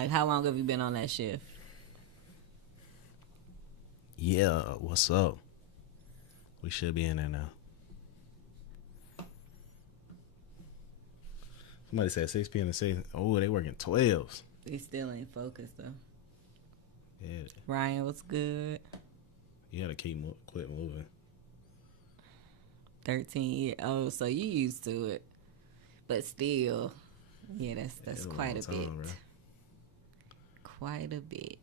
Like, how long have you been on that shift? Yeah, what's up? We should be in there now. Somebody said 6 p.m. to 6. Oh, they working 12s. They still ain't focused, though. Yeah, Ryan, what's good? you gotta quit moving. 13 years old, so you used to it. But still, yeah, that's Yeah, quite a time, bit. bro. Quite a bit.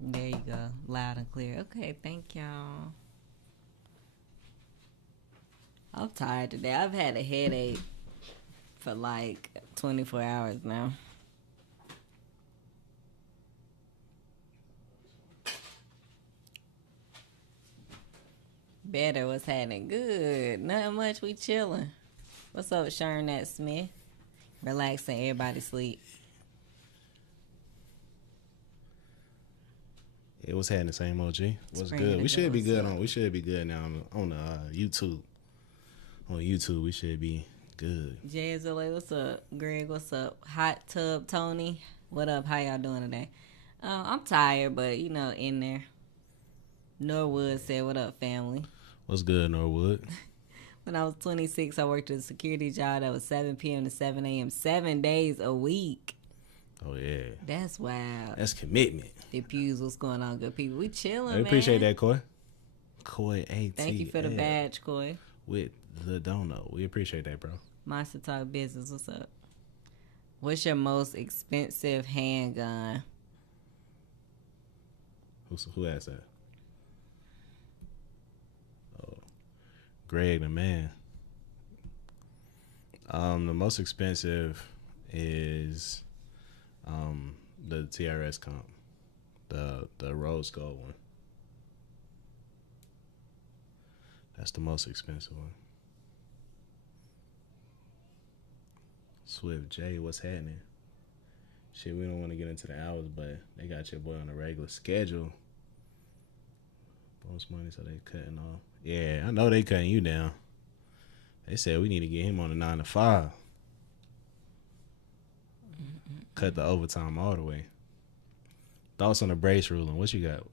There you go. Loud and clear. Okay, thank y'all. I'm tired today. I've had a headache for like 24 hours now. Better, what's happening? Good. Nothing much. We chilling. What's up, Sharnette Smith? Relaxing. Everybody sleep. It was having the same OG. What's Spring good? We should be good up. on. We should be good now on YouTube. On YouTube, we should be good. JSLA, what's up? Greg, what's up? Hot Tub Tony, what up? How y'all doing today? I'm tired, but in there. Norwood said, "What up, family?" What's good, Norwood? When I was 26, I worked at a security job that was 7 p.m. to 7 a.m. 7 days a week. Oh yeah, That's wild. that's commitment. The Pews, what's going on, good people? We chilling, I man. appreciate that, Coy. Coy AT. Thank you for the badge, Coy. With the dono, we appreciate that, bro. Monster Talk Business, what's up? What's your most expensive handgun? Who asked that? Oh, Greg, the man. The most expensive is the TRS comp, the rose gold one. That's the most expensive one. Swift J, what's happening? Shit, we don't want to get into the hours, but they got your boy on a regular schedule. Bonus money, so they cutting off. Yeah, I know they cutting you down. They said we need to get him on a 9 to 5. Cut the overtime all the way. Thoughts on the brace ruling? What you got?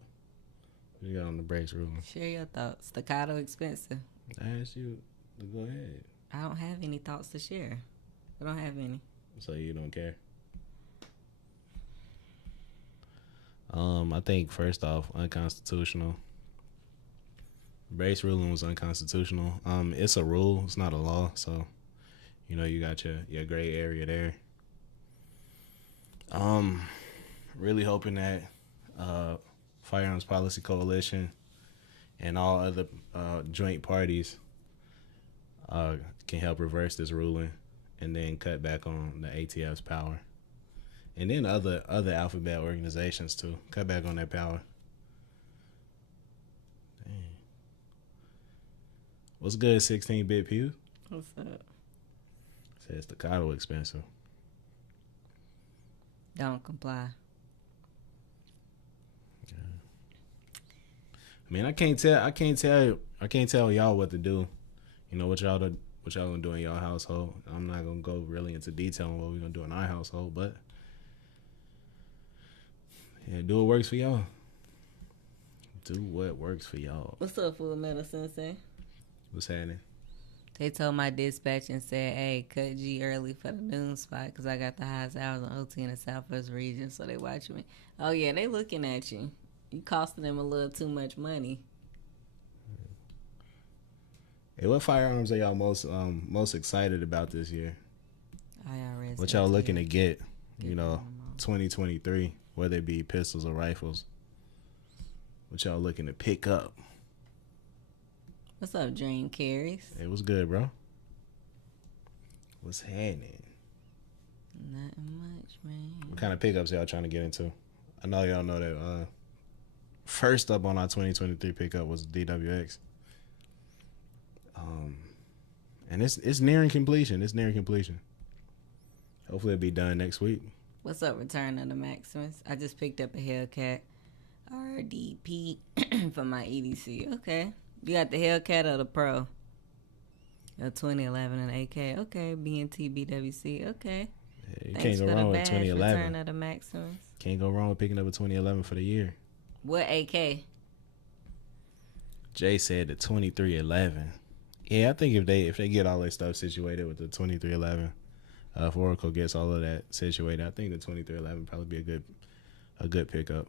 What you got on the brace ruling? Share your thoughts. Staccato expensive. I asked you to go ahead. I don't have any thoughts to share. I don't have any. So you don't care? I think first off, unconstitutional. Brace ruling was unconstitutional. It's a rule. It's not a law. So, you got your gray area there. Really hoping that Firearms Policy Coalition and all other joint parties can help reverse this ruling and then cut back on the ATF's power. And then other alphabet organizations too. Cut back on their power. Dang. What's good, 16-bit Pew? What's up? Says staccato expensive. Don't comply. I mean, I can't tell y'all what to do. What y'all gonna do in y'all household. I'm not gonna go really into detail on what we're gonna do in our household, but yeah, do what works for y'all. Do what works for y'all. What's up, Full Metal Sensei? What's happening? They told my dispatch and said, "Hey, cut G early for the noon spot because I got the highest hours on OT in the Southwest region, so they watching me." Oh yeah, they looking at you. You costing them a little too much money. Hey, what firearms are y'all most excited about this year? IRS. What y'all looking to get? 2023, whether it be pistols or rifles. What y'all looking to pick up? What's up, Dream Carries? Hey, what's good, bro? What's happening? Nothing much, man. What kind of pickups y'all trying to get into? I know y'all know that first up on our 2023 pickup was DWX. And it's nearing completion. Hopefully it'll be done next week. What's up, Return of the Maximus? I just picked up a Hellcat RDP for my EDC. Okay. You got the Hellcat or the Pro? A 2011 and AK. Okay. BNT BWC. Okay. Yeah, you Thanks can't go for wrong the with badge, 2011. Return of the Maximus. Can't go wrong with picking up a 2011 for the year. What AK? Jay said the 2311. Yeah, I think if they get all their stuff situated with the 2311, if Oracle gets all of that situated, I think the 2311 probably be a good pickup.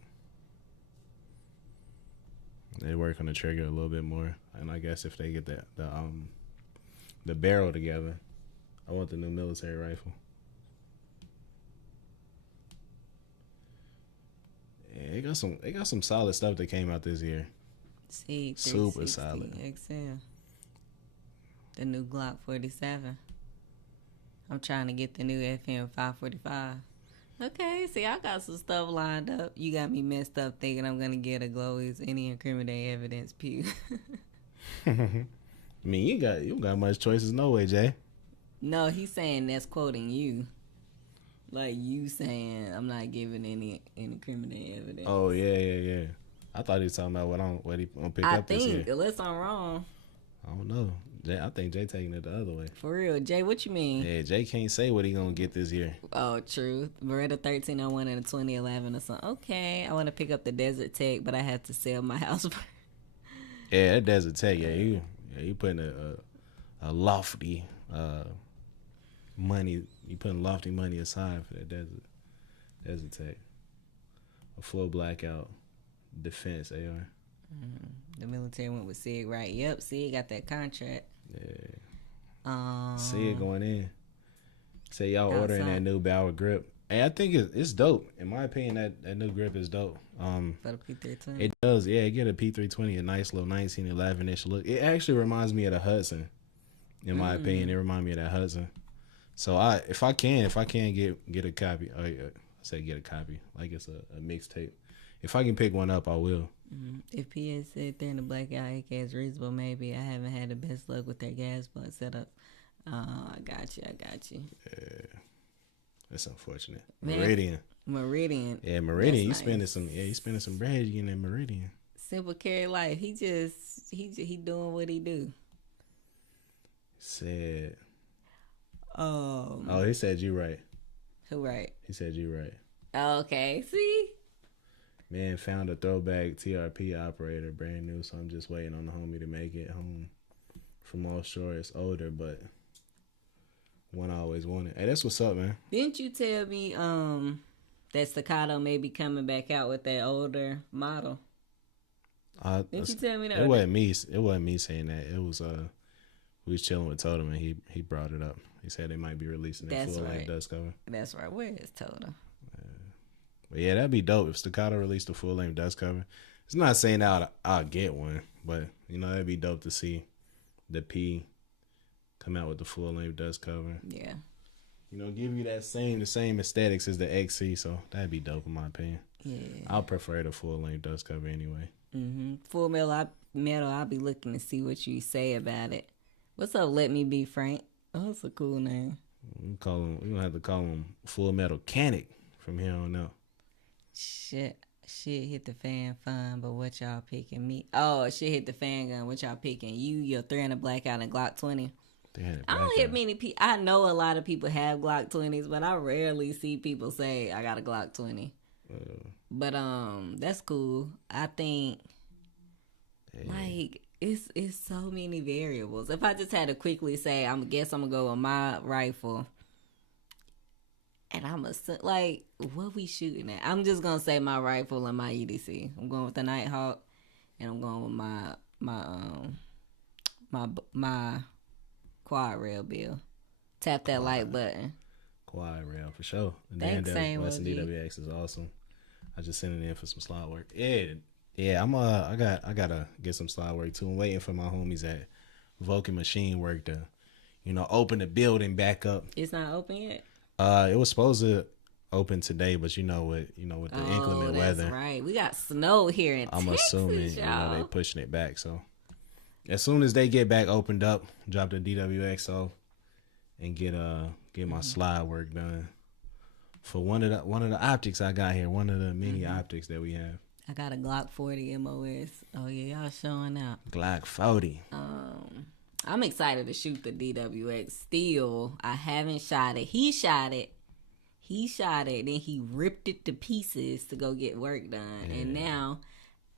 They work on the trigger a little bit more, and I guess if they get the barrel together, I want the new military rifle. Yeah, they got some solid stuff that came out this year. Super solid. XL. The new Glock 47. I'm trying to get the new FM 545. Okay, see, I got some stuff lined up. You got me messed up thinking I'm gonna get a Glowies any incriminating evidence pew. I mean, you got much choices, no way, Jay. No, he's saying that's quoting you. Like you saying I'm not giving any incriminating evidence. Oh yeah. I thought he was talking about what he gonna pick up this year. Unless I'm wrong. I don't know. I think Jay taking it the other way. For real, Jay, what you mean? Yeah, Jay can't say what he gonna get this year. Oh, true. Beretta 1301 and a 2011 or something. Okay, I want to pick up the Desert Tech, but I have to sell my house. Yeah, that Desert Tech. Yeah, you putting a lofty money. You putting lofty money aside for that Desert Tech. A full blackout defense AR. Mm-hmm. The military went with Sig, right? Yep, Sig got that contract. Yeah. Sig going in. Say y'all ordering that new Bauer grip. Hey, I think it's dope. In my opinion, that new grip is dope. For the P320. It does, yeah. Get a P320, a nice little 1911-ish look. It actually reminds me of the Hudson. In my opinion, it reminds me of that Hudson. So if I can get a copy. I say get a copy, like it's a mixtape. If I can pick one up, I will. Mm-hmm. If PS said they're in the blackout AK is reasonable, maybe. I haven't had the best luck with their gas plug setup. I got you. Yeah, that's unfortunate. Man, Meridian. Yeah, Meridian. That's nice. You spending some bread. You getting that Meridian. Simple carry life. He doing what he do. Said. Oh, he said you right. Who right? He said you right. Okay, see. Man, found a throwback TRP operator, brand new, so I'm just waiting on the homie to make it home from offshore. It's older, but one I always wanted. Hey, that's what's up, man. Didn't you tell me that Staccato may be coming back out with that older model? Didn't you tell me that? It wasn't me. It wasn't me saying that. It was we was chilling with Totem and he brought it up. He said they might be releasing that full length dust cover. That's right. Where is Totem? But yeah, that'd be dope if Staccato released a full length dust cover. It's not saying I'll get one, but that'd be dope to see the P come out with the full length dust cover. Yeah. Give you the same aesthetics as the XC, so that'd be dope in my opinion. Yeah. I'll prefer the full length dust cover anyway. Mm-hmm. Full metal. I'll be looking to see what you say about it. What's up? Let me be Frank. Oh, that's a cool name. We're gonna have to call him Full Metal Canic from here on out. Shit hit the fan fun, but what y'all picking me? Oh, shit hit the fan gun. What y'all picking? Your 300 blackout and Glock 20. I don't hear many people. I know a lot of people have Glock 20s, but I rarely see people say I got a Glock 20. But that's cool. I think like it's so many variables. If I just had to quickly say, I'm gonna go with my rifle. And like, what we shooting at? I'm just gonna say my rifle and my EDC. I'm going with the Nighthawk, and I'm going with my quad rail bill. Tap that like button. Quad rail for sure. Thanks, Wesson DWX is awesome. I just sent it in for some slot work. Yeah. I gotta get some slot work too. I'm waiting for my homies at Vulcan Machine Work to, open the building back up. It's not open yet. It was supposed to open today, but with the inclement weather. That's right. We got snow here in Texas, assuming y'all. they're pushing it back. So as soon as they get back opened up, drop the DWX off and get my slide work done for one of the optics I got here. One of the many optics that we have. I got a Glock 40 MOS. Oh yeah, y'all showing out. Glock 40. I'm excited to shoot the DWX. Still, I haven't shot it. He shot it. He shot it, then he ripped it to pieces to go get work done. And now,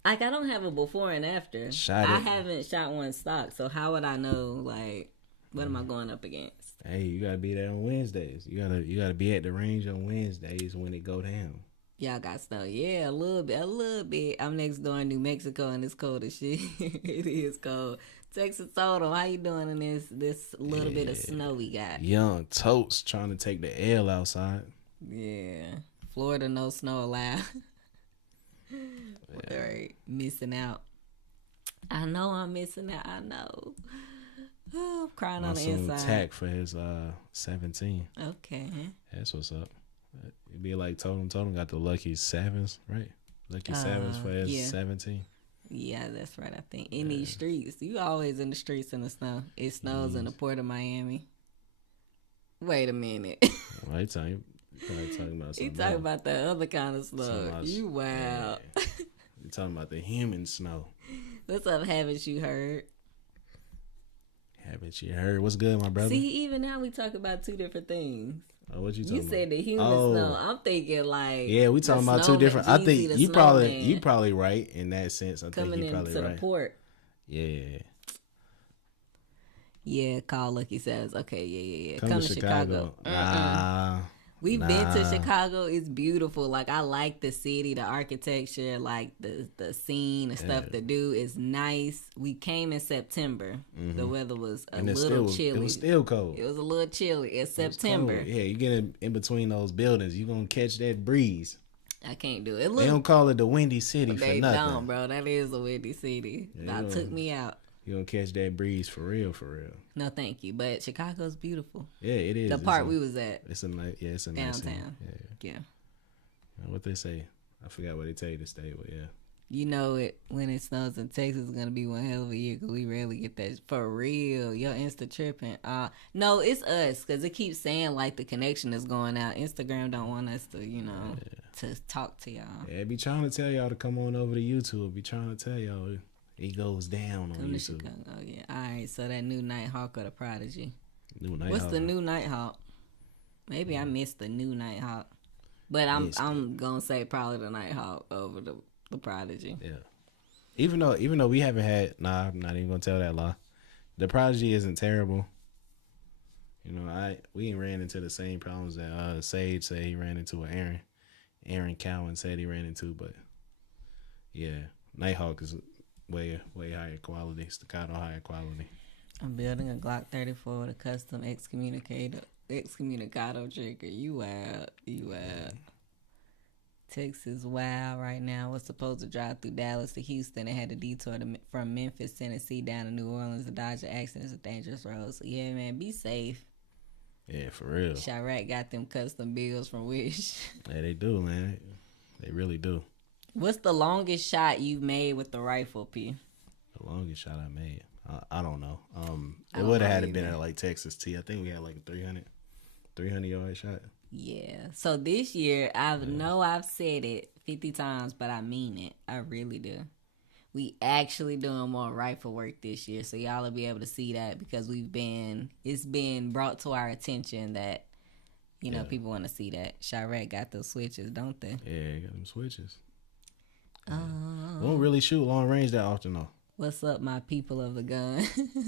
like, I don't have a before and after. I haven't shot one stock, so how would I know, like, what am I going up against? Hey, you gotta be there on Wednesdays. You gotta be at the range on Wednesdays when it go down. Y'all got snow. Yeah, a little bit. I'm next door in New Mexico, and it's cold as shit. It is cold. Texas told them, how you doing in this little bit of snow we got? Young totes trying to take the L outside. Yeah. Florida, no snow allowed. Right. Missing out. I know I'm missing out. I know. Oh, I'm crying on the inside. Tack for his 17. Okay. That's what's up. It'd be like Totem got the lucky sevens, right? Lucky sevens for his 17. Yeah, that's right. I think in these streets, you always in the streets in the snow. It snows in the port of Miami. Wait a minute. Well, talking about something. He talking about the other kind of snow. You wild. Yeah. You talking about the human snow. What's up? Haven't you heard? Haven't you heard? What's good, my brother? See, even now we talk about two different things. Oh, what you talking about? You said the human snow. I'm thinking like we talking about two different. I think you probably right in that sense. I think you probably right. Coming into the port. Yeah. Call Lucky says okay. Yeah. Come to Chicago. Nah. We've been to Chicago. It's beautiful. Like, I like the city, the architecture, like the scene, the stuff to do is nice. We came in September. Mm-hmm. The weather was a little chilly. It was still cold. It was a little chilly. It's September. Yeah, you get in between those buildings, you're going to catch that breeze. I can't do it. They don't call it the Windy City for nothing. They don't, bro. That is a windy city. That took me out. You gonna catch that breeze for real. No, thank you. But Chicago's beautiful. Yeah, it is. The part we was at. It's a nice. Yeah, it's a nice downtown. Yeah. What they say? I forgot what they tell you to stay with. Yeah. You know it when it snows in Texas is gonna be one hell of a year because we rarely get that for real. Your Insta tripping. No, it's us because it keeps saying like the connection is going out. Instagram don't want us to, to talk to y'all. Yeah, be trying to tell y'all to come on over to YouTube. Be trying to tell y'all. It goes down on YouTube. Oh, yeah. All right, so that new Nighthawk or the Prodigy? Nighthawk. What's the new Nighthawk? Maybe I missed the new Nighthawk. But I'm going to say probably the Nighthawk over the Prodigy. Yeah. Even though we haven't had... Nah, I'm not even going to tell that lie. The Prodigy isn't terrible. We ain't ran into the same problems that Sage said he ran into with Aaron. Aaron Cowan said he ran into, but... Yeah, Nighthawk is... Way higher quality, staccato higher quality. I'm building a Glock 34 with a custom excommunicado trigger. You wild. Texas wild right now. Was supposed to drive through Dallas to Houston and had to detour from Memphis, Tennessee down to New Orleans. The Dodger accident is a dangerous road. So yeah, man, be safe. Yeah, for real. Chirac got them custom bills from Wish. Yeah, they do, man. They really do. What's the longest shot you've made with the rifle, P? The longest shot I made? I don't know. It would have had to been at like Texas T. I think we had like a 300-yard shot. Yeah. So this year, I've said it 50 times, but I mean it. I really do. We actually doing more rifle work this year, so y'all will be able to see that because it's been brought to our attention that, people want to see that. Chirac got those switches, don't they? Yeah, got them switches. We don't really shoot long range that often though. What's up, my people of the gun?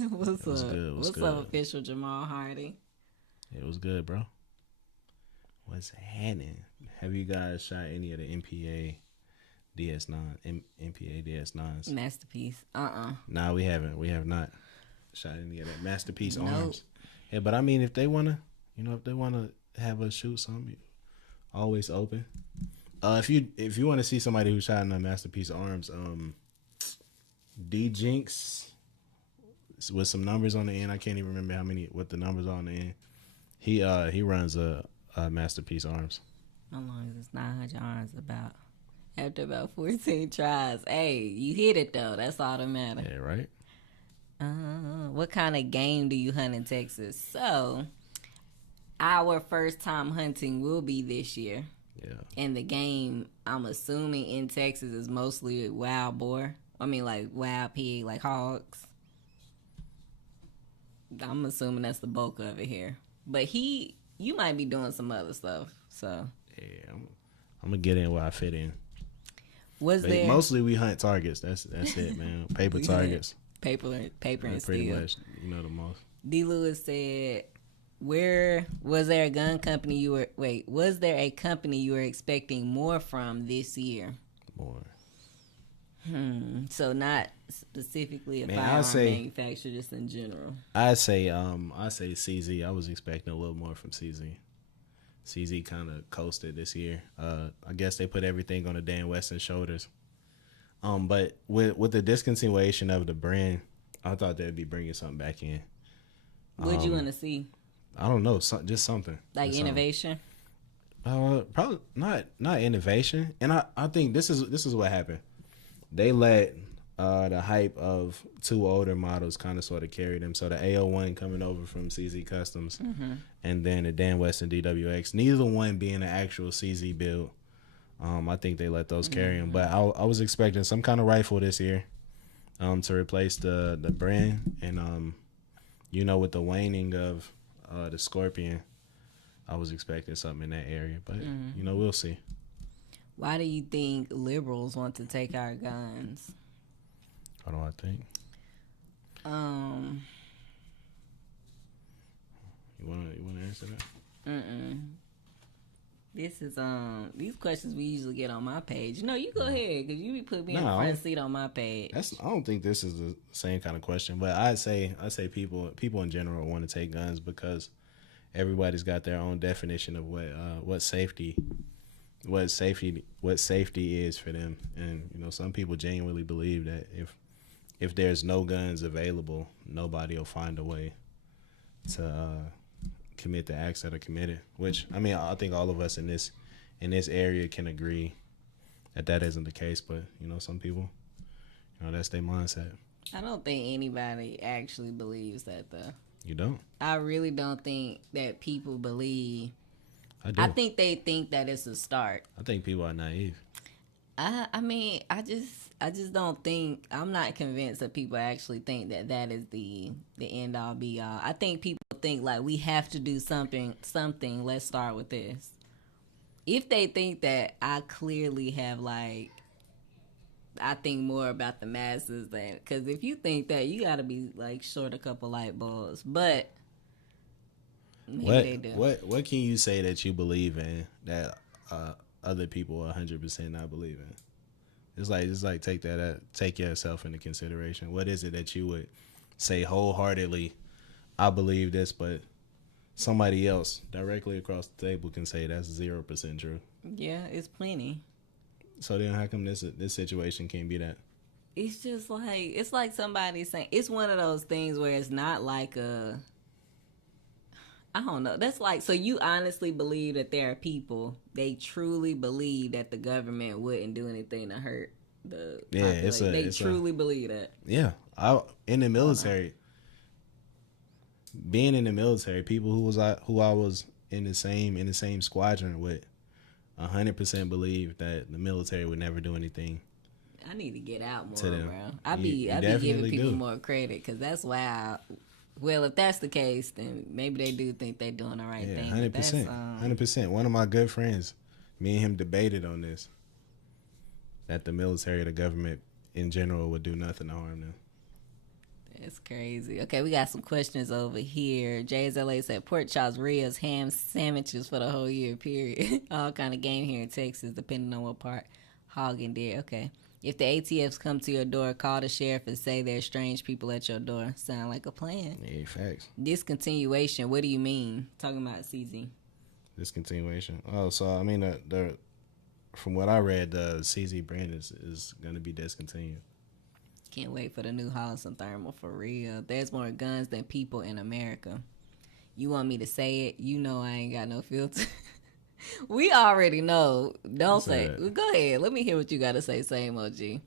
What's up? What's up, official Jamal Hardy? It was good, bro. What's happening? Have you guys shot any of the MPA DS9s? Masterpiece. Nah, we haven't. We have not shot any of that Masterpiece arms. Yeah, but I mean, if they wanna have us shoot something, always open. If you want to see somebody who shot in a Masterpiece arms, D Jinx with some numbers on the end. I can't even remember what the numbers are on the end. He runs a Masterpiece arms. How long is this 900 arms about? After about 14 tries. Hey, you hit it though. That's all that matters. Yeah, right. What kind of game do you hunt in Texas? So, our first time hunting will be this year. Yeah. And the game, I'm assuming in Texas is mostly wild boar. I mean, like wild pig, like hogs. I'm assuming that's the bulk of it here. But you might be doing some other stuff. So yeah, I'm gonna get in where I fit in. Was there mostly we hunt targets. That's it, man. Paper targets. paper and Pretty steel. much, the most. D. Lewis said, "Where was there a gun company you were? Wait, was there a company you were expecting more from this year? More. So not specifically a Man, firearm manufacturer, just in general. I say CZ. I was expecting a little more from CZ. CZ kind of coasted this year. I guess they put everything on the Dan Wesson shoulders. But with the discontinuation of the brand, I thought they'd be bringing something back in. What'd you want to see? I don't know, just something like innovation. Probably not innovation. And I think this is what happened. They let the hype of two older models kind of sort of carry them. So the A01 coming over from CZ Customs, and then the Dan Wesson DWX. Neither one being an actual CZ build. I think they let those carry them. But I was expecting some kind of rifle this year, to replace the brand. And with the waning of the Scorpion, I was expecting something in that area. But we'll see. Why do you think liberals want to take our guns? What do I think? You want to answer that? This is these questions we usually get on my page. No, you go ahead because you be putting me in the front seat on my page. I don't think this is the same kind of question, but I'd say people in general want to take guns because everybody's got their own definition of what safety is for them, and some people genuinely believe that if there's no guns available, nobody will find a way to commit the acts that are committed. Which I think all of us in this area can agree that isn't the case. But some people, that's their mindset. I don't think anybody actually believes that though. You don't? I really don't think that people believe. I do. I think they think that it's a start. I think people are naive. I just don't think. I'm not convinced that people actually think that is the end all be all. I think people think like we have to do something. Let's start with this. If they think that, I clearly have I think more about the masses than, because if you think that, you got to be short a couple light bulbs. But maybe they do. What can you say that you believe in that other people 100% not believe in? It's like take yourself into consideration. What is it that you would say wholeheartedly, I believe this, but somebody else directly across the table can say that's 0% true? Yeah, it's plenty. So then how come this situation can't be that? It's just it's like somebody saying, it's one of those things where it's not like I don't know. That's so you honestly believe that there are people, they truly believe that the government wouldn't do anything to hurt the population. They truly believe that. Yeah. In the military, being in the military, people who I was in the same squadron with 100% believe that the military would never do anything. I need to get out more, bro. I be giving people more credit because that's why well, if that's the case, then maybe they do think they're doing the right thing. 100%. 100%. One of my good friends, me and him debated on this, that the military or the government in general would do nothing to harm them. That's crazy. Okay, we got some questions over here. JSLA said pork chops, ribs, ham sandwiches for the whole year, period. All kind of game here in Texas, depending on what part. Hog and deer. Okay. If the ATFs come to your door, call the sheriff and say there's strange people at your door. Sound like a plan. Yeah, facts. Discontinuation. What do you mean? Talking about CZ. Discontinuation. Oh, so the from what I read, the CZ brand is going to be discontinued. Can't wait for the new Hollis and Thermal for real. There's more guns than people in America. You want me to say it? You know I ain't got no filter. We already know. Don't say it. Go ahead. Let me hear what you got to say. Same OG.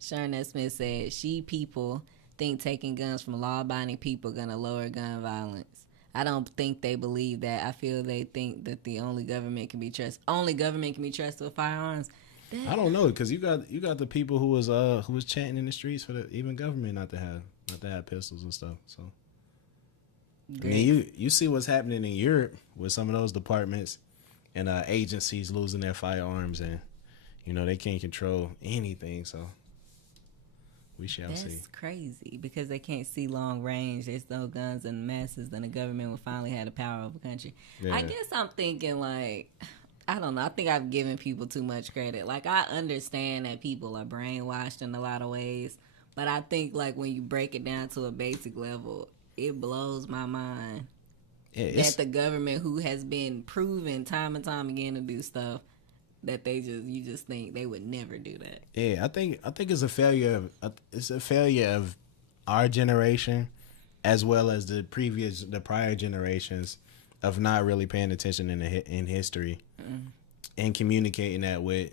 Sharon Smith said, people think taking guns from law-abiding people going to lower gun violence. I don't think they believe that. I feel they think that the only government can be trusted with firearms. I don't know, because you got the people who was chanting in the streets for the even government not to have pistols and stuff. So Great. I mean, you see what's happening in Europe with some of those departments. and agencies losing their firearms, and they can't control anything. So we shall see. That's crazy because they can't see long range. There's no guns and masses. Then the government will finally have the power over the country. Yeah. I guess I'm thinking like, I don't know. I think I've given people too much credit. Like, I understand that people are brainwashed in a lot of ways, but I think like when you break it down to a basic level, it blows my mind that the government, who has been proven time and time again to do stuff, that you just think they would never do that. Yeah, I think it's a failure of our generation, as well as the prior generations, of not really paying attention in history, and communicating that with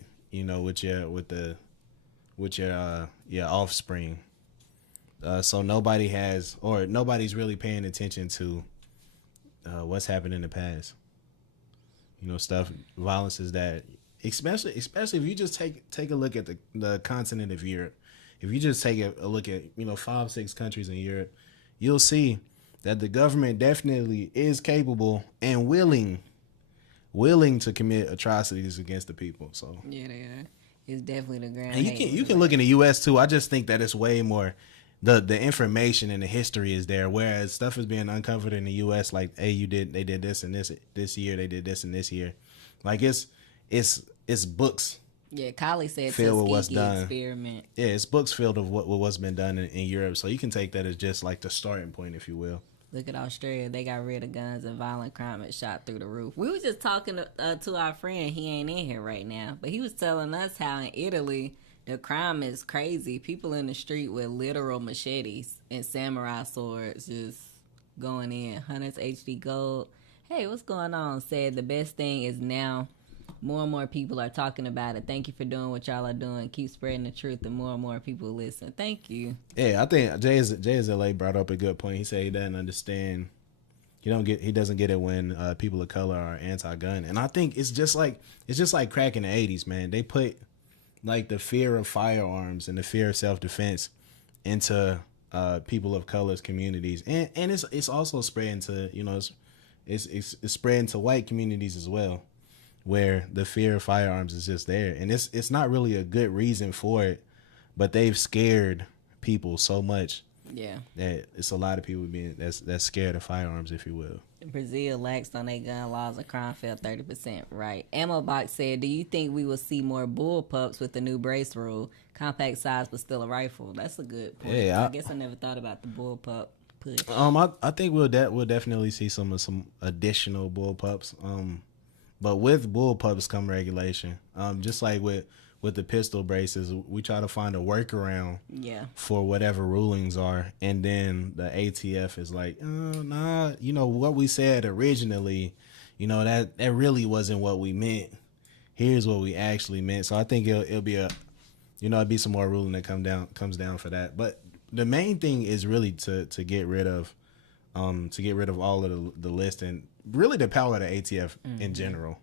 your offspring. So nobody's really paying attention to what's happened in the past. Violences that. Especially if you just take a look at the continent of Europe. If you just take a look at 5-6 countries in Europe, you'll see that the government definitely is capable and willing to commit atrocities against the people. So yeah, they are. It's definitely the ground. And you can look in the U.S. too. I just think that it's way more. The information and the history is there, whereas stuff is being uncovered in the U.S. Like, hey, they did this and this year, they did this and this year. Like it's books. Yeah, Kylie said filled with what's done. Experiment. Yeah, it's books filled of what's been done in Europe. So you can take that as just like the starting point, if you will. Look at Australia. They got rid of guns and violent crime and shot through the roof. We was just talking to our friend. He ain't in here right now. But he was telling us how in Italy, the crime is crazy. People in the street with literal machetes and samurai swords just going in. Hunters HD Gold. Hey, what's going on? Said the best thing is now more and more people are talking about it. Thank you for doing what y'all are doing. Keep spreading the truth, and more people listen. Thank you. Yeah, I think JSLA brought up a good point. He said he doesn't understand. He doesn't get it when people of color are anti-gun, and I think it's just like crack in the 80s, man. They put like the fear of firearms and the fear of self-defense into people of color's communities, and it's also spreading to it's spreading to white communities as well, where the fear of firearms is just there. And it's not really a good reason for it, but they've scared people so much. Yeah. That it's a lot of people that's scared of firearms, if you will. Brazil laxed on their gun laws and crime fell 30%. Right. Ammo Box said, do you think we will see more bullpups with the new brace rule? Compact size but still a rifle. That's a good point. Yeah, I guess I never thought about the bullpup push. I think we'll definitely see some additional bullpups. But with bullpups come regulation. Just like with the pistol braces, we try to find a workaround for whatever rulings are. And then the ATF is like, nah, what we said originally, that really wasn't what we meant. Here's what we actually meant. So I think it'll be it'll be some more ruling that comes down for that. But the main thing is really to get rid of all of the list and really the power of the ATF in general.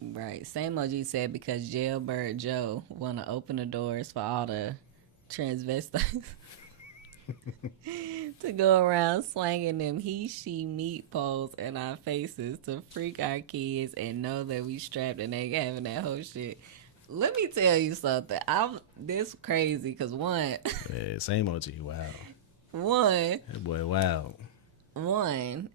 Right. Same OG said because Jailbird Joe want to open the doors for all the transvestites to go around slanging them he-she meat poles in our faces to freak our kids and know that we strapped and they having that whole shit. Let me tell you something. This crazy because one. Yeah, same OG. Wow. One. That boy, wow. One.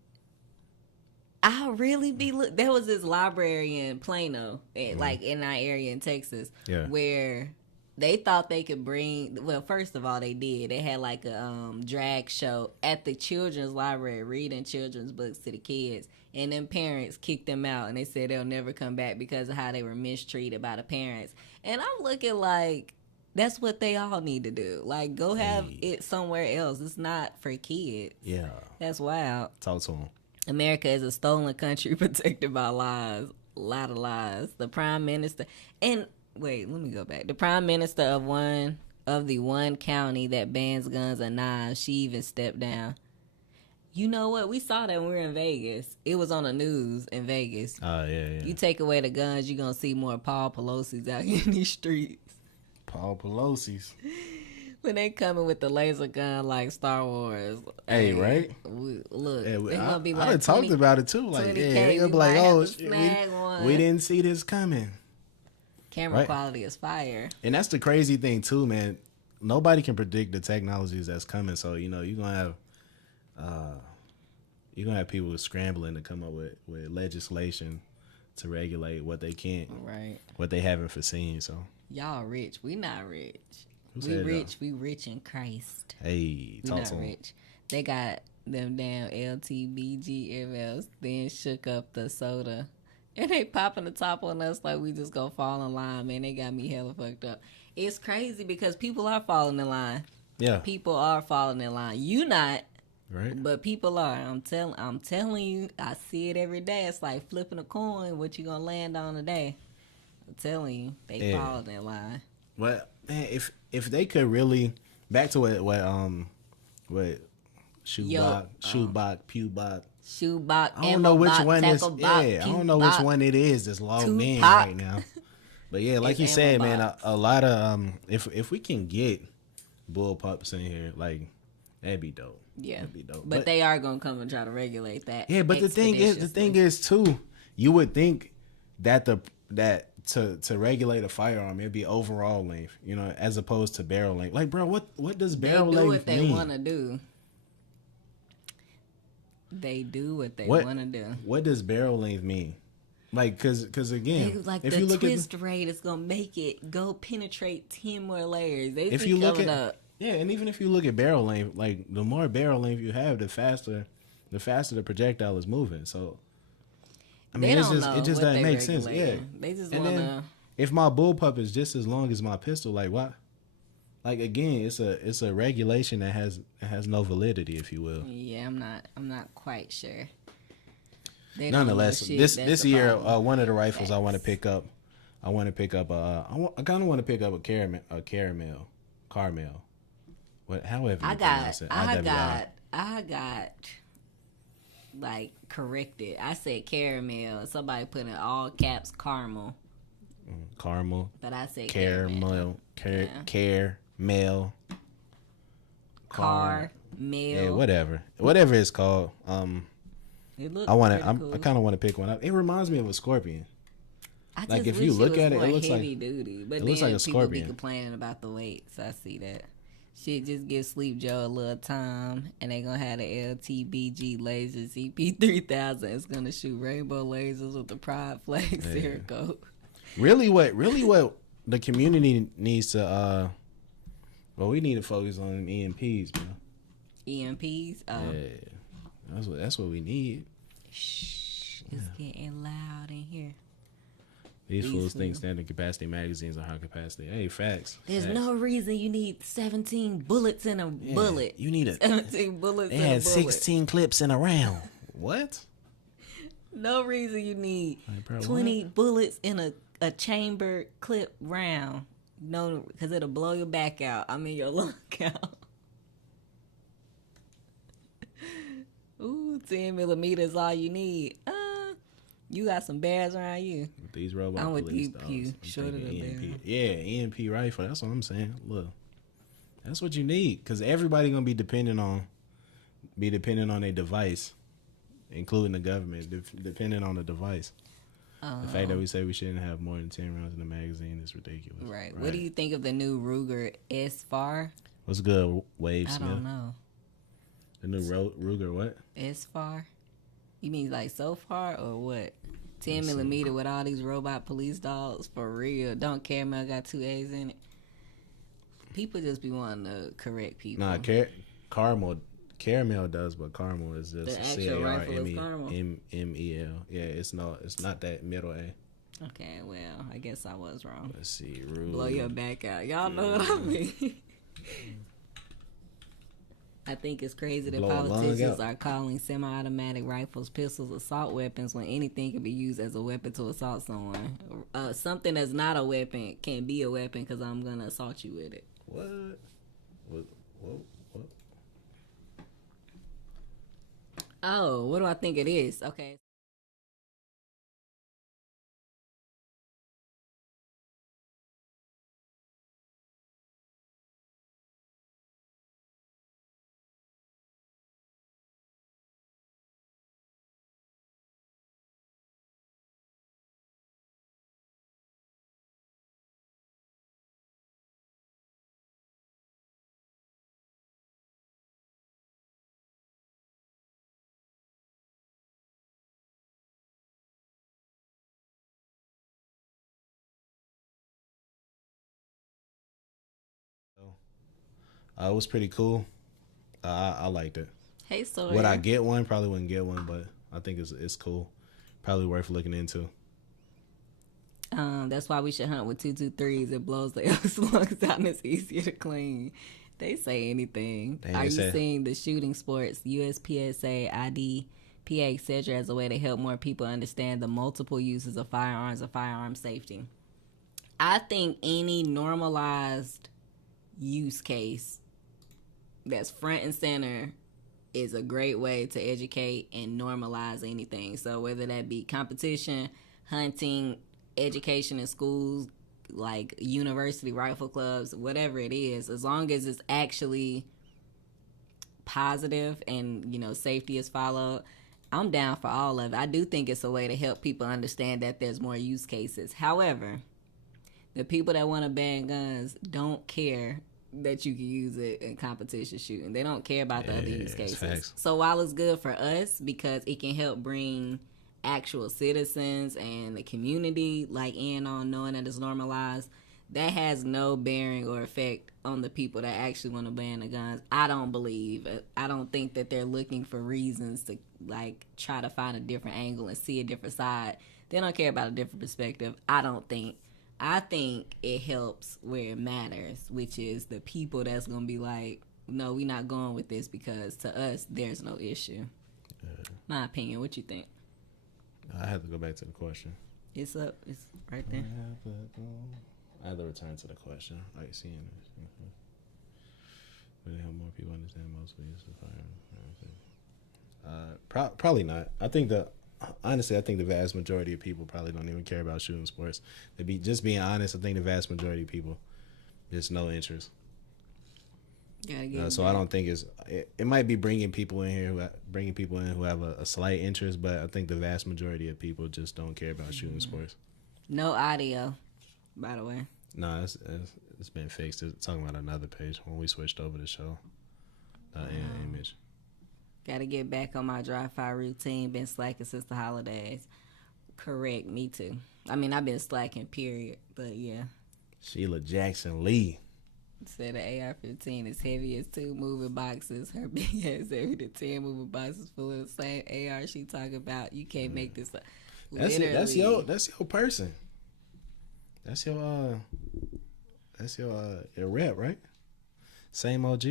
I really be there was this library in Plano, like in our area in Texas, where they thought they could bring. Well, first of all, they did. They had like a drag show at the children's library, reading children's books to the kids, and then parents kicked them out, and they said they'll never come back because of how they were mistreated by the parents. And I'm looking like that's what they all need to do. Like, go have it somewhere else. It's not for kids. Yeah, that's wild. Talk to them. America is a stolen country protected by lies. A lot of lies. The prime minister, and wait, let me go back. The prime minister of the one county that bans guns and knives, she even stepped down. You know what? We saw that when we were in Vegas. It was on the news in Vegas. Oh, yeah. You take away the guns, you're going to see more Paul Pelosi's out here in these streets. Paul Pelosi's. When they coming with the laser gun like Star Wars. Hey, right? Look, Yeah, they gonna be I like done talked about it too. Like, 20K. yeah, they gonna be like, oh, shit, we didn't see this coming. Camera quality is fire. And that's the crazy thing too, man. Nobody can predict the technologies that's coming. So, you know, you're gonna have people scrambling to come up with legislation to regulate what they can't, right? What they haven't foreseen. So y'all rich, we not rich. We rich, we rich in Christ. Hey, we not rich. They got them damn LTBG MLs, then shook up the soda. And they popping the top on us like we just gonna fall in line, man. They got me hella fucked up. It's crazy because people are falling in line. Yeah. People are falling in line. You not. Right. But people are. I'm telling you, I see it every day. It's like flipping a coin, what you gonna land on today. I'm telling you, they falling in line. Well, man, if they could really back to what Shoebach, Pewbach. Shoebach, I don't know which one is. I don't know which one it is that's logged in right now. But yeah, like you said, man, a lot of if we can get bullpups in here, like that'd be dope. Yeah, that'd be dope. But they are gonna come and try to regulate that. Yeah, but the thing is too, you would think that to regulate a firearm, it'd be overall length, you know, as opposed to barrel length. Like, bro, what does barrel length mean? They do what they want to do. They do what they want to do. What does barrel length mean? Like, cause again, like if the you look twist at rate is gonna make it go penetrate 10 more layers. They if you look at up. Yeah, and even if you look at barrel length, like the more barrel length you have, the faster the projectile is moving. So, I mean, it just doesn't make sense. Yeah, they just want to. If my bullpup is just as long as my pistol, like what? Like again, it's a regulation that has no validity, if you will. Yeah, I'm not quite sure. Nonetheless, this year, one of the rifles I want to pick up, I kind of want to pick up a caramel. However you pronounce it. I got like corrected. I said caramel. Somebody put in all caps caramel. Caramel. But I said caramel. Caramel. Carmel. Yeah, whatever it's called. I kind of want to pick one up. It reminds me of a scorpion. Like if you look at it, it looks heavy duty. But it looks like a scorpion. People be complaining about the weight, so I see that. Shit, just give Sleep Joe a little time, and they gonna have the LTBG laser CP3000. It's gonna shoot rainbow lasers with the pride flag Cerakote. Really, what the community needs to we need to focus on EMPs, man. EMPs? Yeah, that's what we need. Shh, it's getting loud in here. These fools think standard capacity magazines are high capacity. Hey, facts. There's no reason you need 17 bullets in a bullet. You need 17 bullets in a bullet. They had 16 clips in a round. What? No reason you need 20 bullets in a chamber clip round. No, because it'll blow your back out. I mean, your lung out. Ooh, 10 millimeters all you need. You got some bears around you. With these robot I'm with police you, dogs. shorter than EMP. Yeah, EMP rifle. That's what I'm saying. Look, that's what you need, because everybody gonna be dependent on a device, including the government, depending on the device. The fact that we say we shouldn't have more than 10 rounds in the magazine is ridiculous. Right. What do you think of the new Ruger S-FAR? What's good, Wave Smith? I don't know. The new Ruger what? S-FAR? You mean like so far or what? 10 millimeter with all these robot police dogs for real. Don't caramel got 2 A's in it. People just be wanting to correct people. Nah, caramel does, but caramel is just C-A-R-M-E-L. Yeah, it's not that middle A. Okay, well, I guess I was wrong. Let's see, Ruger. Blow your back out. Y'all know what I mean. I think it's crazy that politicians are calling semi-automatic rifles, pistols, assault weapons when anything can be used as a weapon to assault someone. Something that's not a weapon can be a weapon because I'm going to assault you with it. What? Oh, what do I think it is? Okay. It was pretty cool. I liked it. Hey, Sawyer. Would I get one? Probably wouldn't get one, but I think it's cool. Probably worth looking into. That's why we should hunt with 223s. It blows the lungs out and it's easier to clean. They say anything. Dang, Are you seeing the shooting sports, USPSA, IDPA, etc., as a way to help more people understand the multiple uses of firearms and firearm safety? I think any normalized use case that's front and center is a great way to educate and normalize anything. So whether that be competition, hunting, education in schools, like university rifle clubs, whatever it is, as long as it's actually positive and, you know, safety is followed, I'm down for all of it. I do think it's a way to help people understand that there's more use cases. However, the people that want to ban guns don't care that you can use it in competition shooting. They don't care about the other use cases. So while it's good for us because it can help bring actual citizens and the community like in on knowing that it's normalized, that has no bearing or effect on the people that actually want to ban the guns. I don't think that they're looking for reasons to like try to find a different angle and see a different side. They don't care about a different perspective. I think it helps where it matters, which is the people that's going to be like, no, we're not going with this because to us, there's no issue. My opinion. What you think? I have to go back to the question. It's up. It's right there. I have to return to the question. Like seeing this. Would it help more people understand most ways of firearms? Probably not. Honestly, I think the vast majority of people probably don't even care about shooting sports. Just being honest, I think the vast majority of people just no interest. So I don't think it might be bringing people in here who have a slight interest, but I think the vast majority of people just don't care about shooting sports. No audio, by the way. No, it's been fixed. It's talking about another page when we switched over the show. Image. Got to get back on my dry fire routine. Been slacking since the holidays. Correct, me too. I mean, I've been slacking, period. But yeah. Sheila Jackson Lee said the AR-15 is heavy as 2 moving boxes. Her big ass heavy to 10 moving boxes full of the same AR she talking about. You can't make this up. That's it. That's your person. That's your rep, right? Same OG.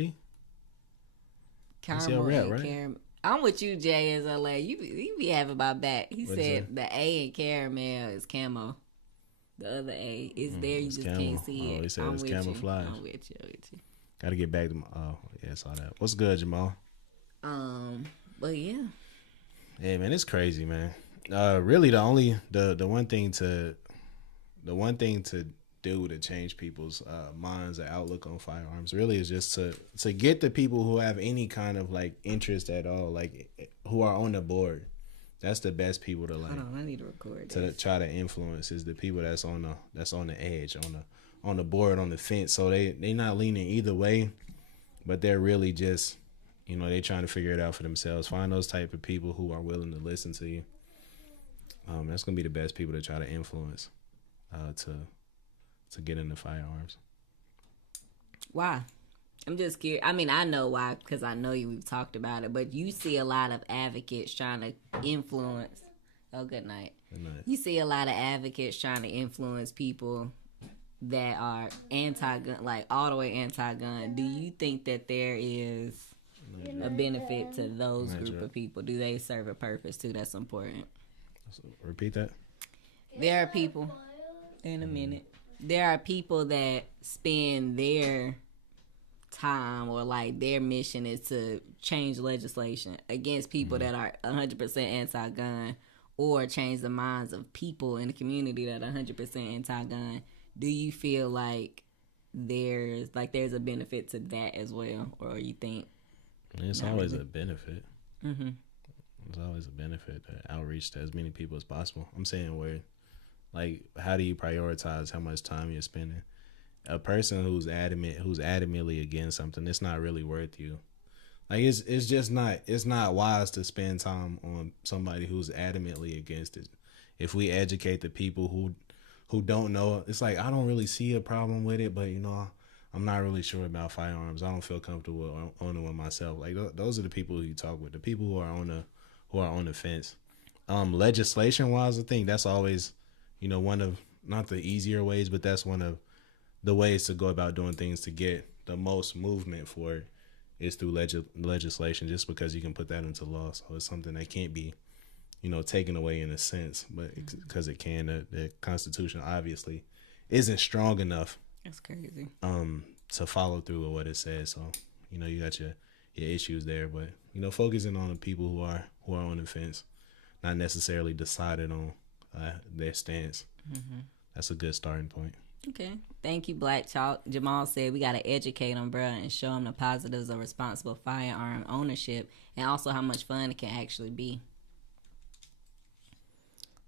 Caramel rep, right? Caramel. I'm with you, Jay, as LA. You be having my back. He said the A in caramel is camo. The other A is there. You just camo. Can't see it. He said it's camouflage. I'm with you. Got to get back to my. Oh, yeah, I saw that. What's good, Jamal? But yeah. Yeah, man, it's crazy, man. Really, the one thing to do to change people's minds or outlook on firearms really is just to get the people who have any kind of like interest at all, like who are on the board. That's the best people to like. Hold on, I need to record to this. Try to influence is the people that's on the edge, on the board, on the fence. So they not leaning either way, but they're really just, you know, they trying to figure it out for themselves. Find those type of people who are willing to listen to you. That's gonna be the best people to try to influence to get into firearms. Why? I'm just curious. I mean, I know why because I know you. We've talked about it, but you see a lot of advocates trying to influence. Oh, good night. Good night. You see a lot of advocates trying to influence people that are anti-gun, like all the way anti-gun. Do you think that there is a benefit to those group of people? Do they serve a purpose too? That's important. Repeat that. There are people. In a minute. There are people that spend their time or like their mission is to change legislation against people that are 100% anti-gun or change the minds of people in the community that are 100% anti-gun. Do you feel like there's a benefit to that as well, or you think it's always a benefit? Mm-hmm. It's always a benefit to outreach to as many people as possible. I'm saying like, how do you prioritize how much time you're spending? A person who's adamantly against something, it's not really worth you. Like it's just not. It's not wise to spend time on somebody who's adamantly against it. If we educate the people who don't know, it's like I don't really see a problem with it, but you know, I'm not really sure about firearms. I don't feel comfortable owning one myself. Like those are the people who you talk with, the people who are on the fence. Legislation wise, I think that's always, one of not the easier ways, but that's one of the ways to go about doing things to get the most movement for it is through legislation, just because you can put that into law. So it's something that can't be, taken away in a sense, but because it can, the Constitution obviously isn't strong enough. That's crazy. To follow through with what it says. So, you got your issues there, but focusing on the people who are on the fence, not necessarily decided on their stance. Mm-hmm. That's a good starting point. Okay. Thank you, Black Chalk. Jamal said we got to educate them, bruh, and show them the positives of responsible firearm ownership and also how much fun it can actually be.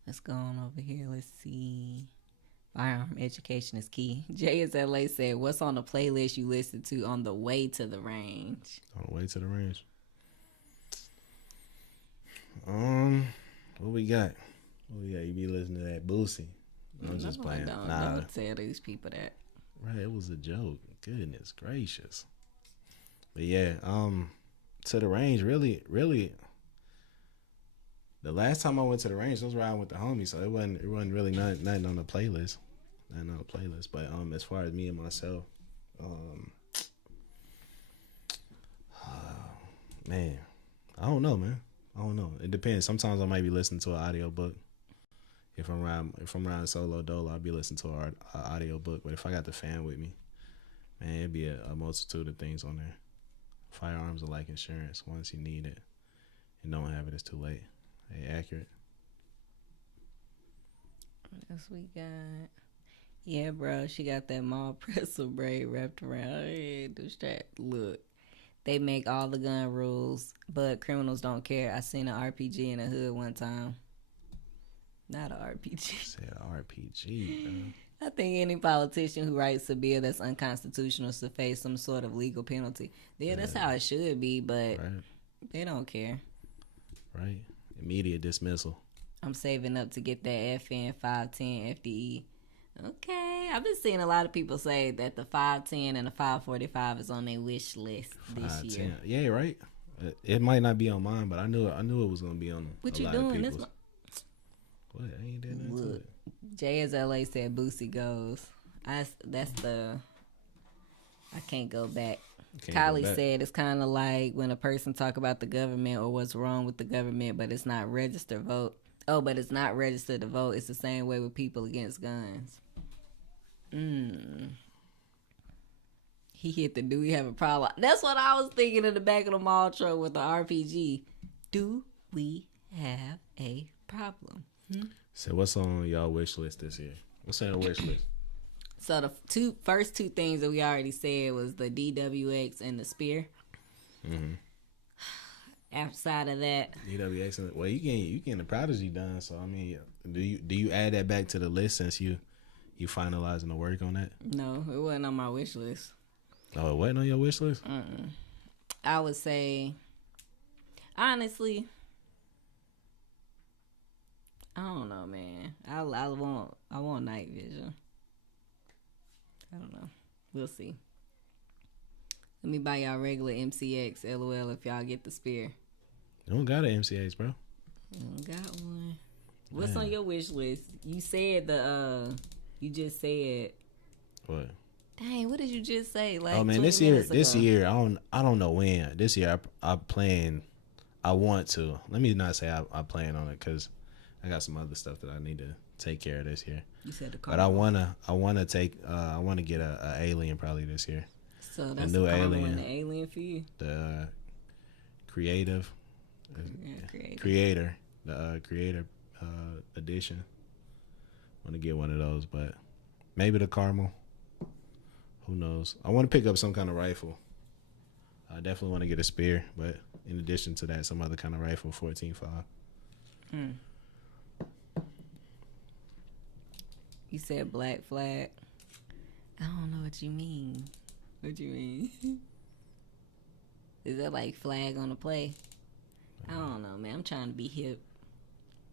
Let's go on over here. Let's see. Firearm education is key. JSLA said, what's on the playlist you listen to on the way to the range? On the way to the range. What we got? You be listening to that Boosie. I'm just playing. Don't tell these people that. Right, it was a joke. Goodness gracious. But yeah, to the range, really, the last time I went to the range, I was riding with the homies, so it wasn't really nothing on the playlist. Nothing on the playlist. But as far as me and myself, man, I don't know, man. I don't know. It depends. Sometimes I might be listening to an audiobook. If I'm riding solo dolo, I'll be listening to an audiobook. But if I got the fan with me, man, it'd be a multitude of things on there. Firearms are like insurance. Once you need it and don't have it, it's too late. Hey, accurate. What else we got? Yeah, bro, she got that mall pretzel braid wrapped around her head. Do strap. Look, they make all the gun rules, but criminals don't care. I seen an RPG in the hood one time. Not an RPG. Said RPG, bro. I think any politician who writes a bill that's unconstitutional should face some sort of legal penalty. Yeah, that's how it should be, but they don't care. Right. Immediate dismissal. I'm saving up to get that FN 510 FDE. Okay. I've been seeing a lot of people say that the 510 and the 545 is on their wish list this year. Yeah, right. It might not be on mine, but I knew it was going to be on what a you lot doing? of people's. What? I ain't did nothing to it. JSLA said Boosie goes. That's the... I can't go back. Kylie said it's kind of like when a person talk about the government or what's wrong with the government, but it's not registered vote. Oh, but it's not registered to vote. It's the same way with people against guns. He hit the do we have a problem? That's what I was thinking in the back of the mall truck with the RPG. Do we have a problem? So what's on y'all wish list this year? What's on the wish list? So the first two things that we already said was the DWX and the spear. Mm-hmm. Outside of that, DWX, well, you getting the Prodigy done. So I mean, do you add that back to the list since you finalizing the work on that? No, it wasn't on my wish list. Oh, it wasn't on your wish list? I would say, honestly, I don't know, man. I want night vision. I don't know. We'll see. Let me buy y'all regular MCX, LOL, if y'all get the spear. You don't got an MCX, bro. I don't got one. What's on your wish list? You said you just said. What? Dang, what did you just say? Like, oh man, this year, I don't know when. This year, I plan. I want to. Let me not say I plan on it because I got some other stuff that I need to take care of this year. You said the car. But I wanna get a alien probably this year. So that's a new alien. The alien for you. The creative. Creator. The creator edition. Want to get one of those, but maybe the caramel. Who knows? I want to pick up some kind of rifle. I definitely want to get a spear, but in addition to that, some other kind of rifle, 14.5. You said Black Flag. I don't know what you mean. What you mean? Is that like flag on the play? I don't know, man. I'm trying to be hip.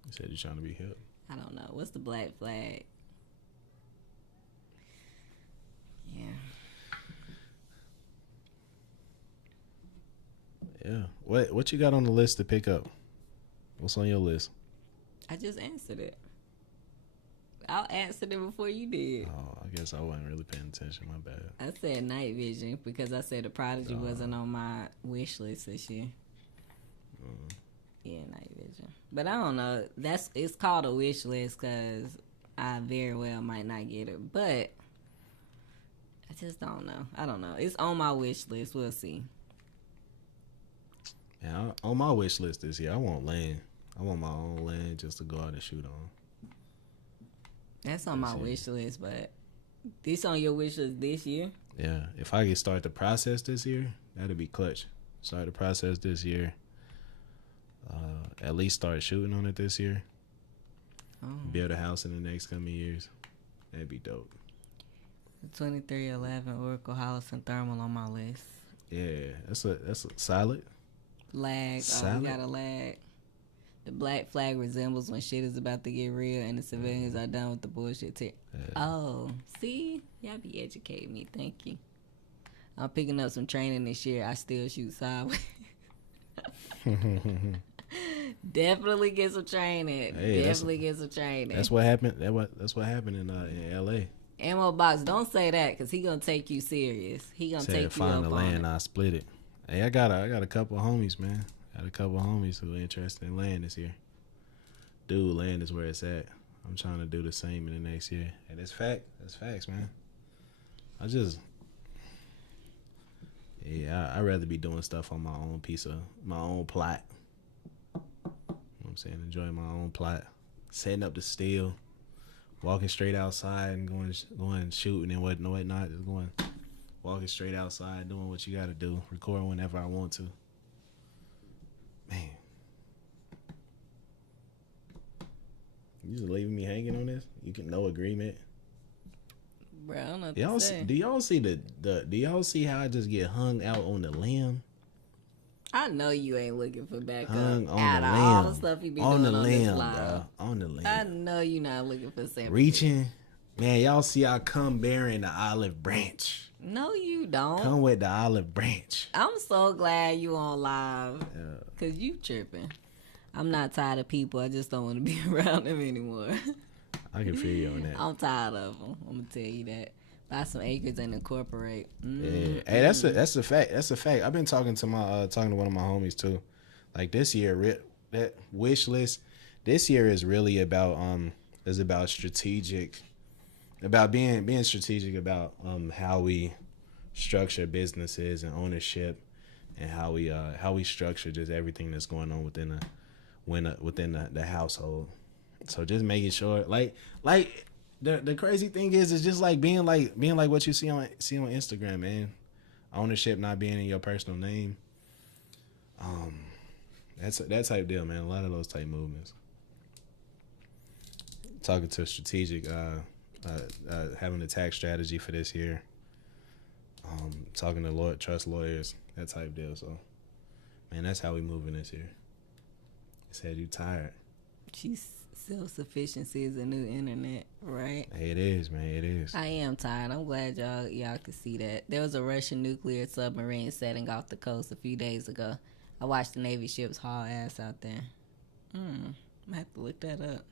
You said you're trying to be hip? I don't know. What's the Black Flag? Yeah. What you got on the list to pick up? What's on your list? I just answered it. I answered it before you did. Oh, I guess I wasn't really paying attention. My bad. I said night vision because I said the Prodigy wasn't on my wish list this year. Yeah, night vision. But I don't know. It's called a wish list because I very well might not get it. But I just don't know. I don't know. It's on my wish list. We'll see. Yeah, on my wish list this year, I want land. I want my own land just to go out and shoot on. That's on my wish list, but this on your wish list this year? Yeah, if I could start the process this year, that'd be clutch. Start the process this year. At least start shooting on it this year. Oh. Build a house in the next coming years. That'd be dope. 2311 Oracle Hollison Thermal on my list. Yeah, that's a solid. Lag. Solid. Oh, we got a lag. The black flag resembles when shit is about to get real and the civilians are done with the bullshit. Oh, see? Y'all be educating me. Thank you. I'm picking up some training this year. I still shoot sideways. Definitely get some training. Definitely get some training. That's what happened. That's what happened in L.A. Ammo box. Don't say that because he gonna take you serious. He gonna take you find up the on land. it. I split it. Hey, I got a couple of homies, man. Got a couple of homies who are interested in land this year. Dude, land is where it's at. I'm trying to do the same in the next year. And that's facts, man. I'd rather be doing stuff on my own my own plot. You know what I'm saying? Enjoying my own plot. Setting up the steel. Walking straight outside and going shooting and whatnot. Just walking straight outside, doing what you got to do. Recording whenever I want to. Man. You just leaving me hanging on this? You can no agreement. Bro, I don't know what to say. Do y'all see do y'all see how I just get hung out on the limb? I know you ain't looking for backup. Hung on out the of limb. all the stuff you be on doing the on limb, this live. dog. On the limb. I know you not looking for sympathy. Reaching. Man, y'all see I come bearing the olive branch. No, you don't. Come with the olive branch. I'm so glad you on live. Because you tripping. I'm not tired of people. I just don't want to be around them anymore. I can feel you on that. I'm tired of them. I'm going to tell you that. Buy some acres and incorporate. Yeah. Hey, that's a fact. That's a fact. I've been talking to one of my homies too. Like this year, that wish list. This year is really about strategic, about being strategic about how we structure businesses and ownership, and how we structure just everything that's going on within the household. So just making sure, like the crazy thing is, it's just like being like what you see on Instagram, man. Ownership not being in your personal name. That's that type deal, man. A lot of those type movements. Talking to strategic, having a tax strategy for this year. Talking to trust lawyers, that type deal. So, man, that's how we moving this year. Said you tired. Self-sufficiency is a new internet, right? Hey, it is, man. It is. I am tired. I'm glad y'all could see that. There was a Russian nuclear submarine setting off the coast a few days ago. I watched the Navy ships haul ass out there. I have to look that up.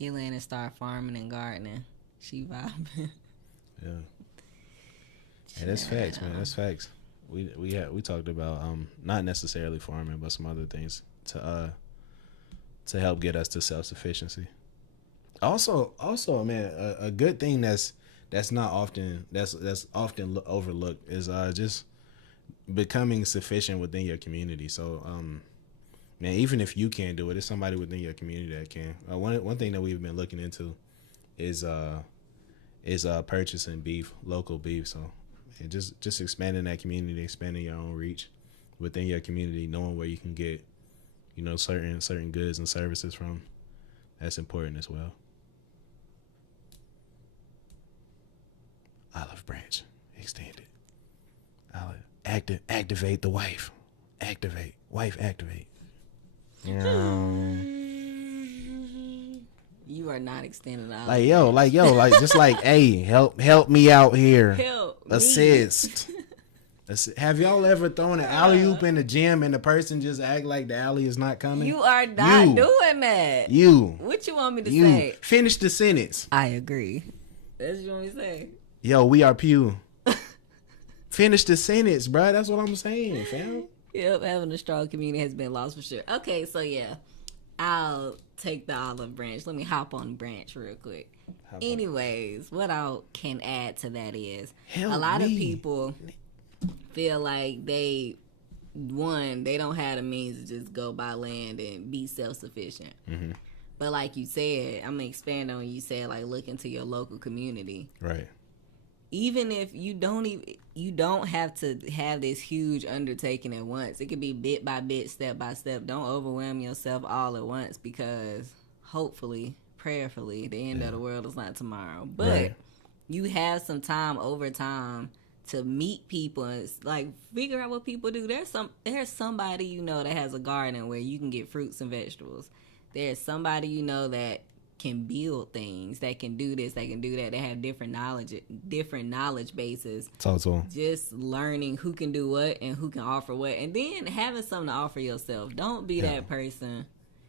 Get in and start farming and gardening. She vibing. Yeah. Hey, that's facts, man. That's facts. We talked about not necessarily farming, but some other things to help get us to self-sufficiency. Also, man, a good thing that's not often that's often overlooked is just becoming sufficient within your community. So, man, even if you can't do it, it's somebody within your community that can. One thing that we've been looking into is purchasing beef, local beef. So, and just expanding that community, expanding your own reach within your community, knowing where you can get, certain goods and services from. That's important as well. Olive branch extended. Activate the wife. Wife activate. You are not extending out. Like yo, just like, hey, help me out here. Help assist. Have y'all ever thrown an alley oop in the gym and the person just act like the alley is not coming? You are not doing that. What you want me to say? Finish the sentence. I agree. That's what you want me to say. Yo, we are Pew. Finish the sentence, bro. That's what I'm saying, fam. Yep, having a strong community has been lost for sure. Okay, so yeah, I'll take the olive branch. Let me hop on the branch real quick. Anyways, what I can add to that is a lot of people feel like they don't have the means to just go buy land and be self-sufficient. Mm-hmm. But like you said, I'm gonna expand on what you said, like look into your local community. Right. Even if you don't have to have this huge undertaking at once. It could be bit by bit, step by step. Don't overwhelm yourself all at once, because hopefully, prayerfully, the end of the world is not tomorrow. But you have some time over time to meet people and like figure out what people do. There's somebody you know that has a garden where you can get fruits and vegetables. There's somebody you know that can build things, that can do this, that can do that. They have different knowledge bases. Just learning who can do what and who can offer what, and then having something to offer yourself. Don't be that person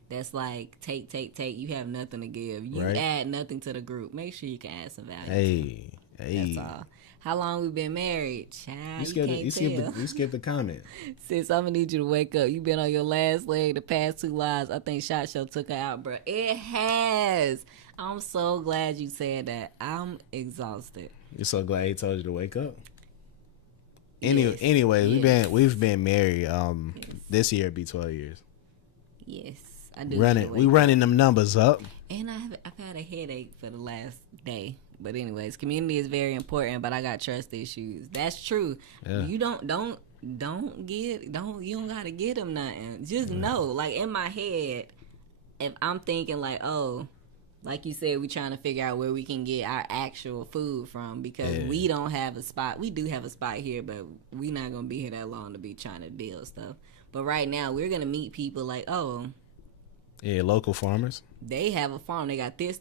that's like take. You have nothing to give. You add nothing to the group. Make sure you can add some value. Hey. That's all. How long we been married? Child, you skipped the comment. Sis, I'm gonna need you to wake up. You been on your last leg the past 2 lives. I think Shot Show took her out, bro. It has. I'm so glad you said that. I'm exhausted. You're so glad he told you to wake up? Anyways, we've been married. This year it'd be 12 years. Yes. I do. Running them numbers up. And I've had a headache for the last day. But anyways, community is very important, but I got trust issues. That's true. Yeah. You don't gotta get them nothing. Just know, like in my head, if I'm thinking like, oh, like you said, we trying to figure out where we can get our actual food from, because we don't have a spot. We do have a spot here, but we not gonna be here that long to be trying to build stuff. But right now, we're gonna meet people like, oh, yeah, local farmers. They have a farm. They got this.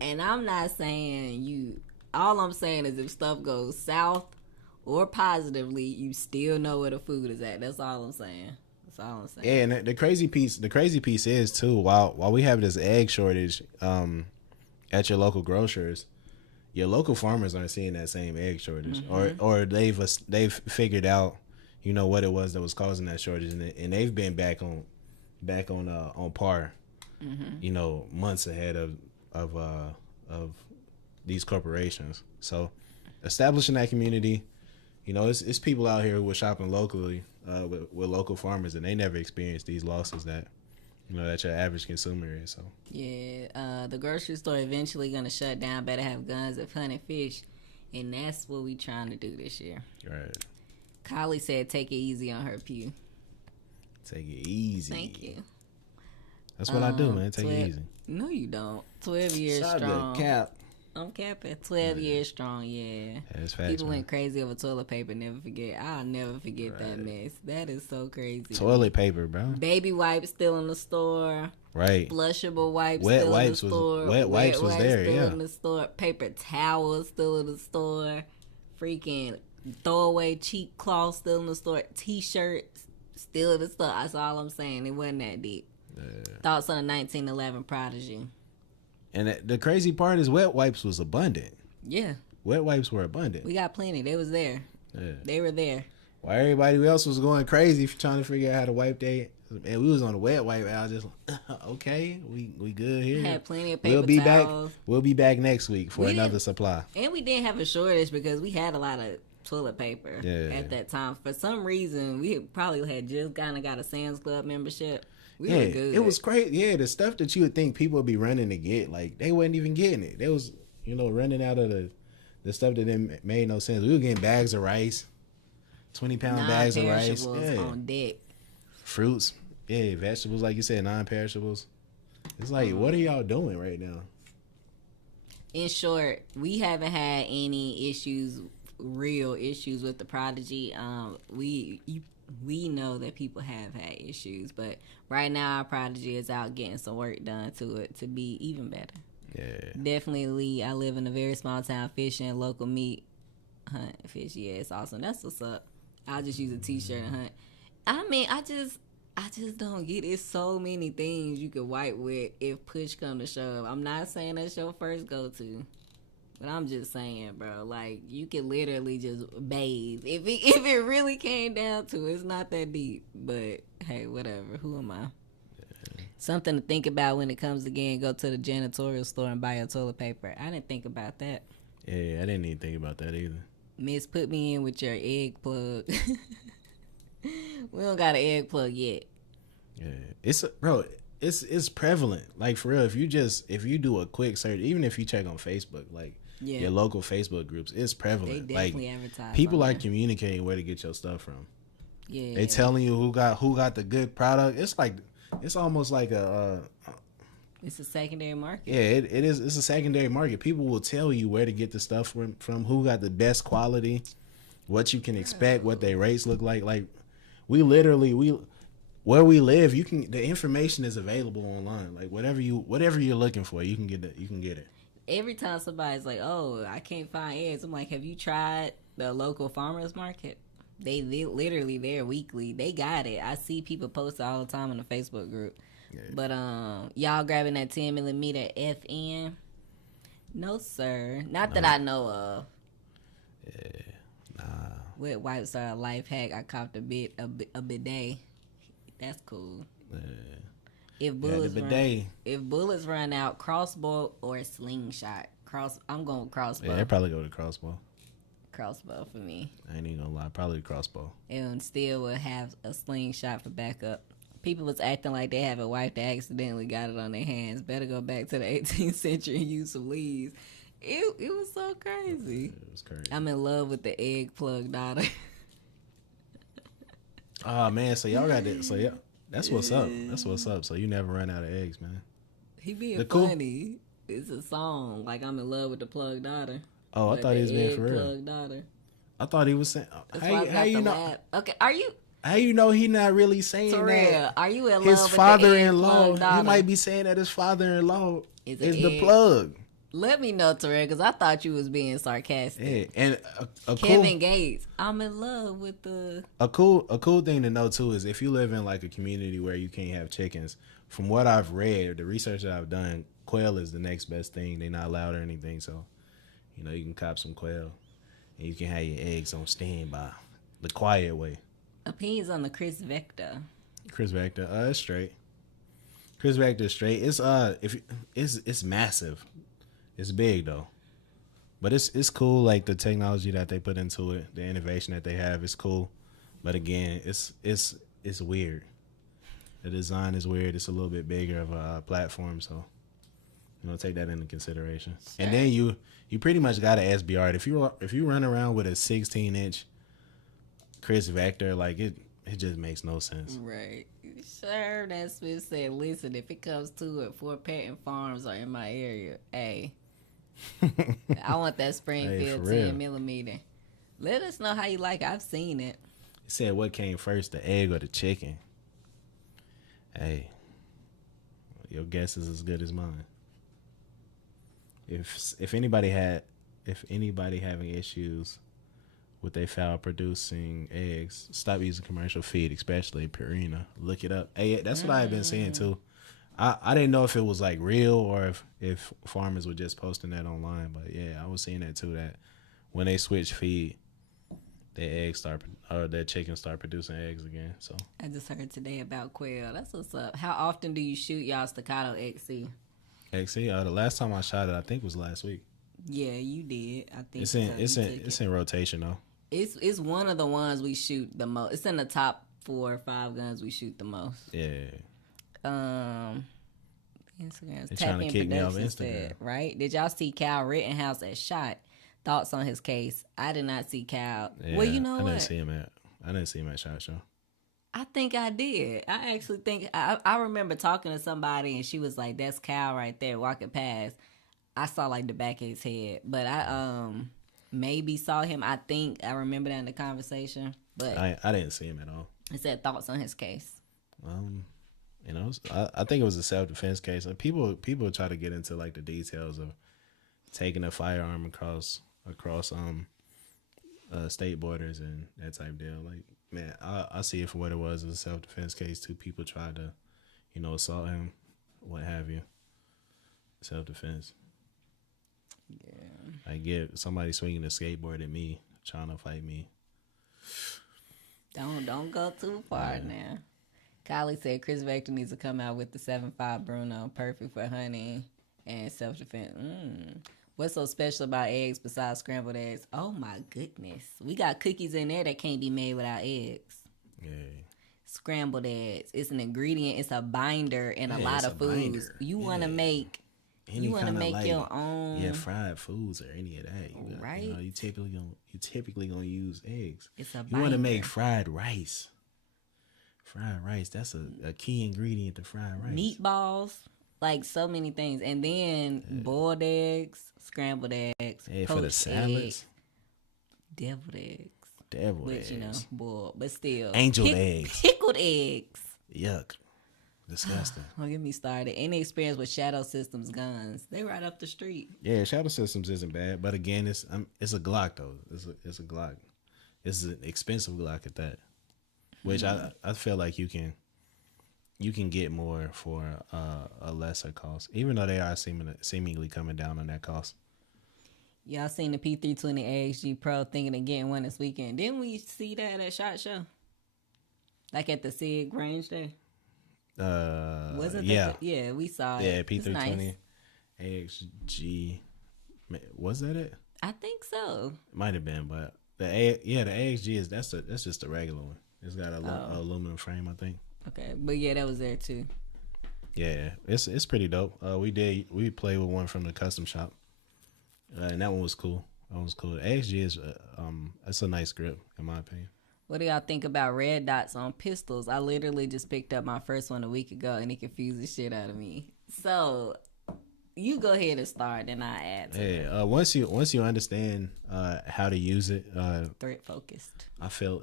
And I'm not saying all I'm saying is if stuff goes south or positively, you still know where the food is at. That's all I'm saying. Yeah, and the crazy piece is too, while we have this egg shortage at your local grocers, your local farmers aren't seeing that same egg shortage, or they've figured out, what it was that was causing that shortage, and they've been back on par, months ahead of these corporations. So establishing that community, it's people out here who are shopping locally with local farmers, and they never experienced these losses that that your average consumer is. So the grocery store eventually gonna shut down. Better have guns if hunting fish, and that's what we trying to do this year. Right. Kylie said, "Take it easy on her pew." Take it easy. Thank you. That's what I do, man. Take it easy. No, you don't. 12 years strong. Cap. I'm capping. 12 years strong, yeah. That's facts, people went crazy over toilet paper. Never forget. I'll never forget that mess. That is so crazy. Toilet paper, bro. Baby wipes still in the store. Right. Flushable wipes still in the store. Wet wipes was there, still in the store. Paper towels still in the store. Freaking throwaway cheap cloths still in the store. T-shirts still in the store. That's all I'm saying. It wasn't that deep. Yeah. Thoughts on the 1911 Prodigy. And the crazy part is wet wipes was abundant. Yeah. Wet wipes were abundant. We got plenty. They was there. Yeah. They were there. While everybody else was going crazy for trying to figure out how to wipe their... And we was on the wet wipe. I was just okay, we good here. Had plenty of paper towels. We'll be back next week for another supply. And we didn't have a shortage because we had a lot of toilet paper at that time. For some reason, we probably had just kind of got a Sam's Club membership. We were good. It was crazy. Yeah, the stuff that you would think people would be running to get, like they wasn't even getting it. They was, running out of the stuff that didn't made no sense. We were getting bags of rice, 20-pound bags of rice. On deck. Fruits, vegetables, like you said, non-perishables. It's like, what are y'all doing right now? In short, we haven't had any real issues with the Prodigy. We know that people have had issues, but right now our Prodigy is out getting some work done to it to be even better. Yeah. Definitely, I live in a very small town, fishing, local meat, hunt, fish. Yeah, it's awesome. That's what's up. I'll just use a t-shirt and hunt. I mean, I just don't get it. So many things you could wipe with if push come to shove. I'm not saying that's your first go-to, but I'm just saying, bro, like, you could literally just bathe. If it really came down to it, it's not that deep. But, hey, whatever. Who am I? Something to think about when it comes to go to the janitorial store and buy your toilet paper. I didn't think about that. Yeah, I didn't even think about that either. Miss, put me in with your egg plug. We don't got an egg plug yet. Yeah, it's prevalent. Like, for real, if you do a quick search, even if you check on Facebook, like, your local Facebook groups, it's prevalent. They definitely advertise. People are communicating where to get your stuff from. Yeah, they telling you who got the good product. It's almost like it's a secondary market. Yeah, it is. It's a secondary market. People will tell you where to get the stuff from who got the best quality, what you can expect, what their rates look like. Like, where we live, the information is available online. Like, whatever you're looking for, you can get it. Every time somebody's like, "Oh, I can't find eggs," I'm like, "Have you tried the local farmers market? They literally there weekly. They got it. I see people post it all the time in the Facebook group." Yeah. But y'all grabbing that 10mm FN? No, sir. Not that I know of. Yeah, nah. Wet wipes are a life hack. I copped a bidet. That's cool. Yeah. If bullets run out, crossbow or slingshot. I'm going crossbow. Yeah, they probably go to crossbow. Crossbow for me. I ain't even gonna lie, probably crossbow. And still would have a slingshot for backup. People was acting like they have a wife that accidentally got it on their hands. Better go back to the 18th century and use some leaves. It was so crazy. It was crazy. I'm in love with the egg plug daughter. Oh man, so y'all got that? So yeah, that's what's up. That's what's up. So you never run out of eggs, man. He being funny. It's a song. Like, I'm in love with the plug daughter. Oh, I thought he was being for real. Plug daughter. I thought he was saying. How you know? Lab. Okay, are you? How you know he not really saying that? Are you in love his with father-in-law? He might be saying that his father-in-law is the plug. Let me know, Terrell, because I thought you was being sarcastic. Yeah, and Kevin Gates, I'm in love with the. A cool thing to know too is if you live in like a community where you can't have chickens. From what I've read, the research that I've done, quail is the next best thing. They're not allowed or anything, so you can cop some quail, and you can have your eggs on standby, the quiet way. Opinions on the Chris Vector. Chris Vector, it's straight. Chris Vector is straight. It's massive. It's big though, but it's cool. Like, the technology that they put into it, the innovation that they have, is cool. But again, it's weird. The design is weird. It's a little bit bigger of a platform, so take that into consideration. Sure. And then you pretty much got to SBR it. If you run around with a 16-inch Chris Vector, like, it just makes no sense. Right. Sure, that Smith said, listen, if it comes to it, Fort Patton Farms are in my area. Hey, I want that Springfield 10mm. Let us know how you like it. I've seen it. It said, what came first, the egg or the chicken? Hey, your guess is as good as mine. If anybody having issues with they foul producing eggs, stop using commercial feed, especially Purina. Look it up. Hey, that's what I've been saying too. I didn't know if it was like real or if farmers were just posting that online, but yeah, I was seeing that too, that when they switch feed, their chickens start producing eggs again. So I just heard today about quail. That's what's up. How often do you shoot y'all staccato XC? XC? The last time I shot it, I think was last week. Yeah, you did. I think it's in rotation though. It's one of the ones we shoot the most. It's in the top 4 or 5 guns we shoot the most. Yeah. Instagram's They're trying to kick me off Instagram, said, right? Did y'all see Kyle Rittenhouse at shot? Thoughts on his case? I did not see Kyle. Yeah, well, you know what? I didn't see him at Shot Show. I think I did. I actually think I remember talking to somebody and she was like, "That's Kyle right there walking past." I saw like the back of his head, but I maybe saw him. I think I remember that in the conversation, but I didn't see him at all. It said thoughts on his case. I think it was a self-defense case. Like, people try to get into like the details of taking a firearm across state borders and that type deal. Like, man, I see it for what it was, as a self-defense case. Two people tried to, assault him, what have you. Self-defense. Yeah. I get somebody swinging a skateboard at me, trying to fight me. Don't go too far now. Kylie said Chris Vector needs to come out with the 7.5 Bruno, perfect for hunting and self-defense. What's so special about eggs besides scrambled eggs? Oh my goodness. We got cookies in there that can't be made without eggs. Yeah. Scrambled eggs. It's an ingredient. It's a binder in a lot of foods. Binder. You want to make your own. Yeah, fried foods or any of that. Right. You typically gonna use eggs. It's a binder. You want to make fried rice. Fried rice. That's a key ingredient to fried rice. Meatballs. Like so many things. And then boiled eggs, scrambled eggs, for the salads. Deviled eggs. Eggs. Boiled, but still. Angel eggs. Pickled eggs. Yuck. Disgusting. Don't get me started. Any experience with Shadow Systems guns? They right up the street. Yeah, Shadow Systems isn't bad, but again, it's a Glock though. It's a Glock. It's an expensive Glock at that, which I feel like you can get more for a lesser cost, even though they are seemingly coming down on that cost. Y'all seen the P320 AXG Pro thinking of getting one this weekend? Didn't we see that at SHOT Show? Like at the SIG range there? Wasn't yeah. Yeah, we saw it. Yeah, P320 AXG. Was that it? I think so. Might have been, but the AXG is that's just a regular one. It's got a aluminum frame, I think. Okay, but yeah, that was there too. Yeah, it's pretty dope. We played with one from the custom shop, and that one was cool. The AXG is it's a nice grip in my opinion. What do y'all think about red dots on pistols? I literally just picked up my first one a week ago, and it confused the shit out of me. So you go ahead and start, and I add to it. Once you understand how to use it, threat focused. I feel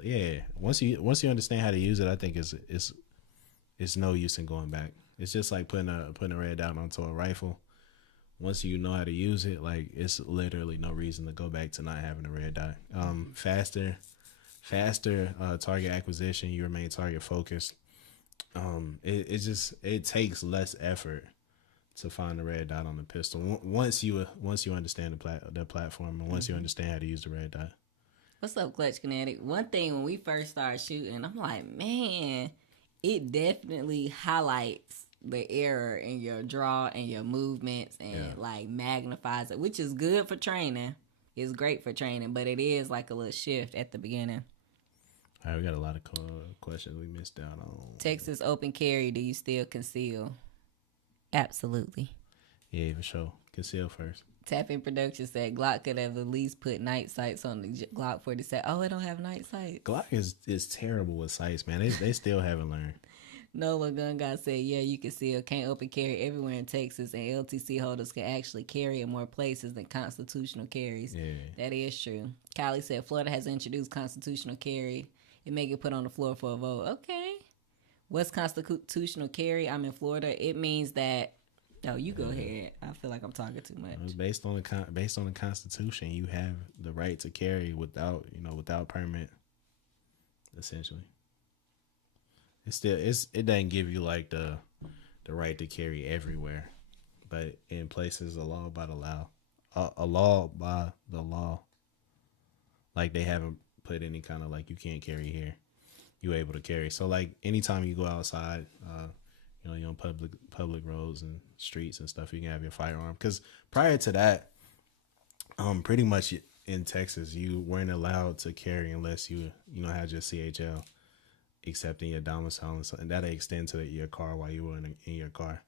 once you understand how to use it, I think it's no use in going back. It's just like putting a red dot onto a rifle. Once you know how to use it, like it's literally no reason to go back to not having a red dot. Faster target acquisition. You remain target focused. It takes less effort to find the red dot on the pistol once you understand the platform and once you understand how to use the red dot. What's up, Clutch Kinetic? One thing when we first started shooting, I'm like, man, it definitely highlights the error in your draw and your movements and like magnifies it, which is good for training. It's great for training, but it is like a little shift at the beginning. All right, we got a lot of questions we missed out on. Texas open carry, do you still conceal? Absolutely. Yeah, for sure. Conceal first. Tapping Production said Glock could have at least put night sights on the Glock 47. Oh, it don't have night sights. Glock is terrible with sights, man. They still haven't learned. Nola Gun God said, yeah, you can see can't open carry everywhere in Texas, and LTC holders can actually carry in more places than constitutional carries. Yeah. That is true. Kylie said Florida has introduced constitutional carry and make it put on the floor for a vote. Okay. What's constitutional carry? I'm in Florida. It means that. Oh, you go ahead. I feel like I'm talking too much. It's based on the Constitution. You have the right to carry without permit. Essentially, it doesn't give you like the right to carry everywhere, but in places a law by the law, like they haven't put any kind of like you can't carry here, you able to carry. So like anytime you go outside, you're on public roads and streets and stuff, you can have your firearm. Because prior to that, pretty much in Texas, you weren't allowed to carry unless you had your CHL, except in your domicile, and that extend to your car while you were in your car.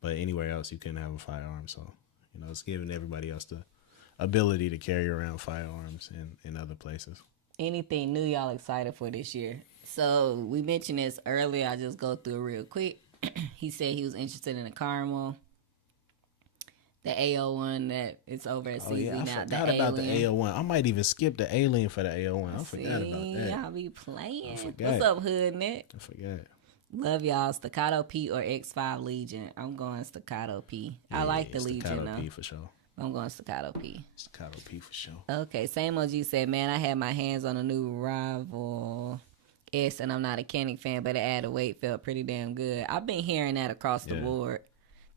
But anywhere else, you couldn't have a firearm. So it's giving everybody else the ability to carry around firearms in other places. Anything new y'all excited for this year? So we mentioned this earlier. I just go through it real quick. He said he was interested in the Caramel, the AO1 that it's over at CZ now. I forgot about the AO1. I might even skip the Alien for the AO1. I forgot about that. Y'all be playing. What's up, Hoodnet? I forgot. Love y'all. Staccato P or X5 Legion? I'm going Staccato P. I like the Legion though. P for sure. I'm going Staccato P. Staccato P for sure. Okay, same OG said, man, I had my hands on a new Rival S, and I'm not a Kenny fan, but it added weight, felt pretty damn good. I've been hearing that across the board.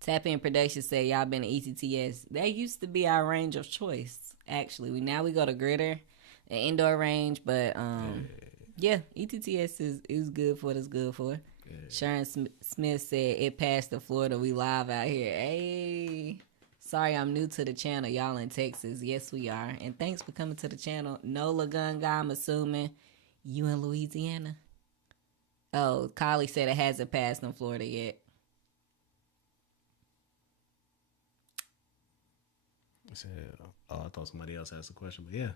Tap In Production said, y'all been to ETTS. That used to be our range of choice, actually. Now we go to Gritter, an indoor range, but ETTS is good for what it's good for. Yeah. Sharon Smith said, it passed to Florida. We live out here. Hey. Sorry, I'm new to the channel. Y'all in Texas. Yes, we are. And thanks for coming to the channel. Nola Gun Guy, I'm assuming you in Louisiana. Oh, Kylie said it hasn't passed in Florida yet. I said, I thought somebody else asked a question, but yeah.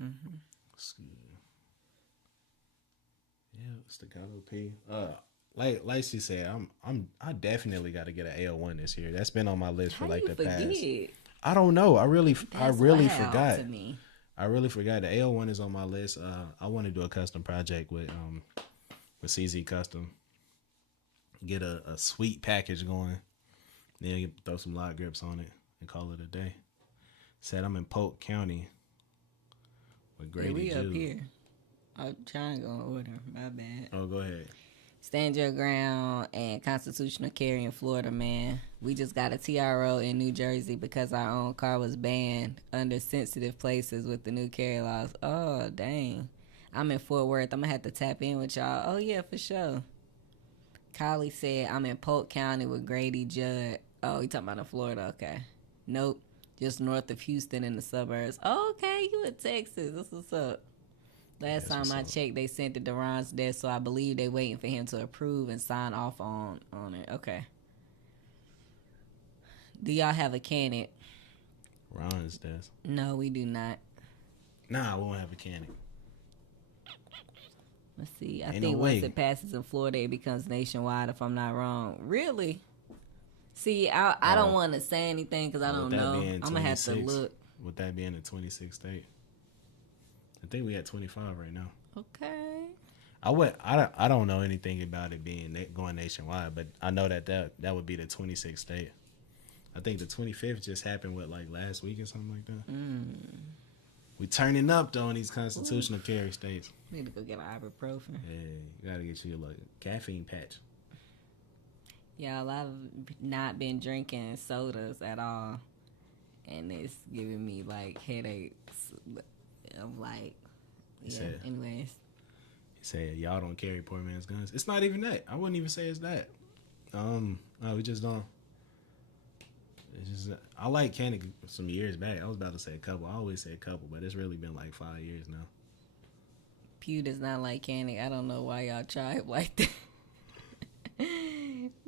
Mm-hmm. Yeah, Staccato P. Like she said, I definitely got to get an AO1 this year. That's been on my list for like the past. I don't know. I really forgot. I really forgot. The AO1 is on my list. I want to do a custom project with CZ Custom. Get a sweet package going. Then throw some lock grips on it and call it a day. Said I'm in Polk County with Grady Jude. We up here. I'm trying to go order. My bad. Oh, go ahead. Stand Your Ground and Constitutional Carry in Florida, man. We just got a TRO in New Jersey because our own car was banned under sensitive places with the new carry laws. Oh, dang. I'm in Fort Worth. I'm going to have to tap in with y'all. Oh, yeah, for sure. Kylie said, I'm in Polk County with Grady Judd. Oh, you talking about in Florida? Okay. Nope. Just north of Houston in the suburbs. Oh, okay, you in Texas. This what's up. Last time I checked, they sent it to Ron's desk, so I believe they're waiting for him to approve and sign off on it. Okay. Do y'all have a candidate? Ron's desk. No, we do not. Nah, we won't have a candidate. Let's see. I think once it passes in Florida, it becomes nationwide, if I'm not wrong. Really? See, I don't want to say anything because I don't know. I'm going to have to look. Would that be in the 26th state? I think we at 25 right now. Okay. I don't know anything about it going nationwide, but I know that would be the 26th state. I think the 25th just happened like last week or something like that. We turning up though in these constitutional carry states. Need to go get an ibuprofen. Yeah, you gotta get you like a caffeine patch. Y'all, I've not been drinking sodas at all, and it's giving me like headaches. I'm like, anyways. He said, y'all don't carry poor man's guns. It's not even that. I wouldn't even say it's that. We just don't. It's just, I like Candy some years back. I was about to say a couple. I always say a couple, but it's really been like 5 years now. Pew does not like Candy. I don't know why y'all try it like that.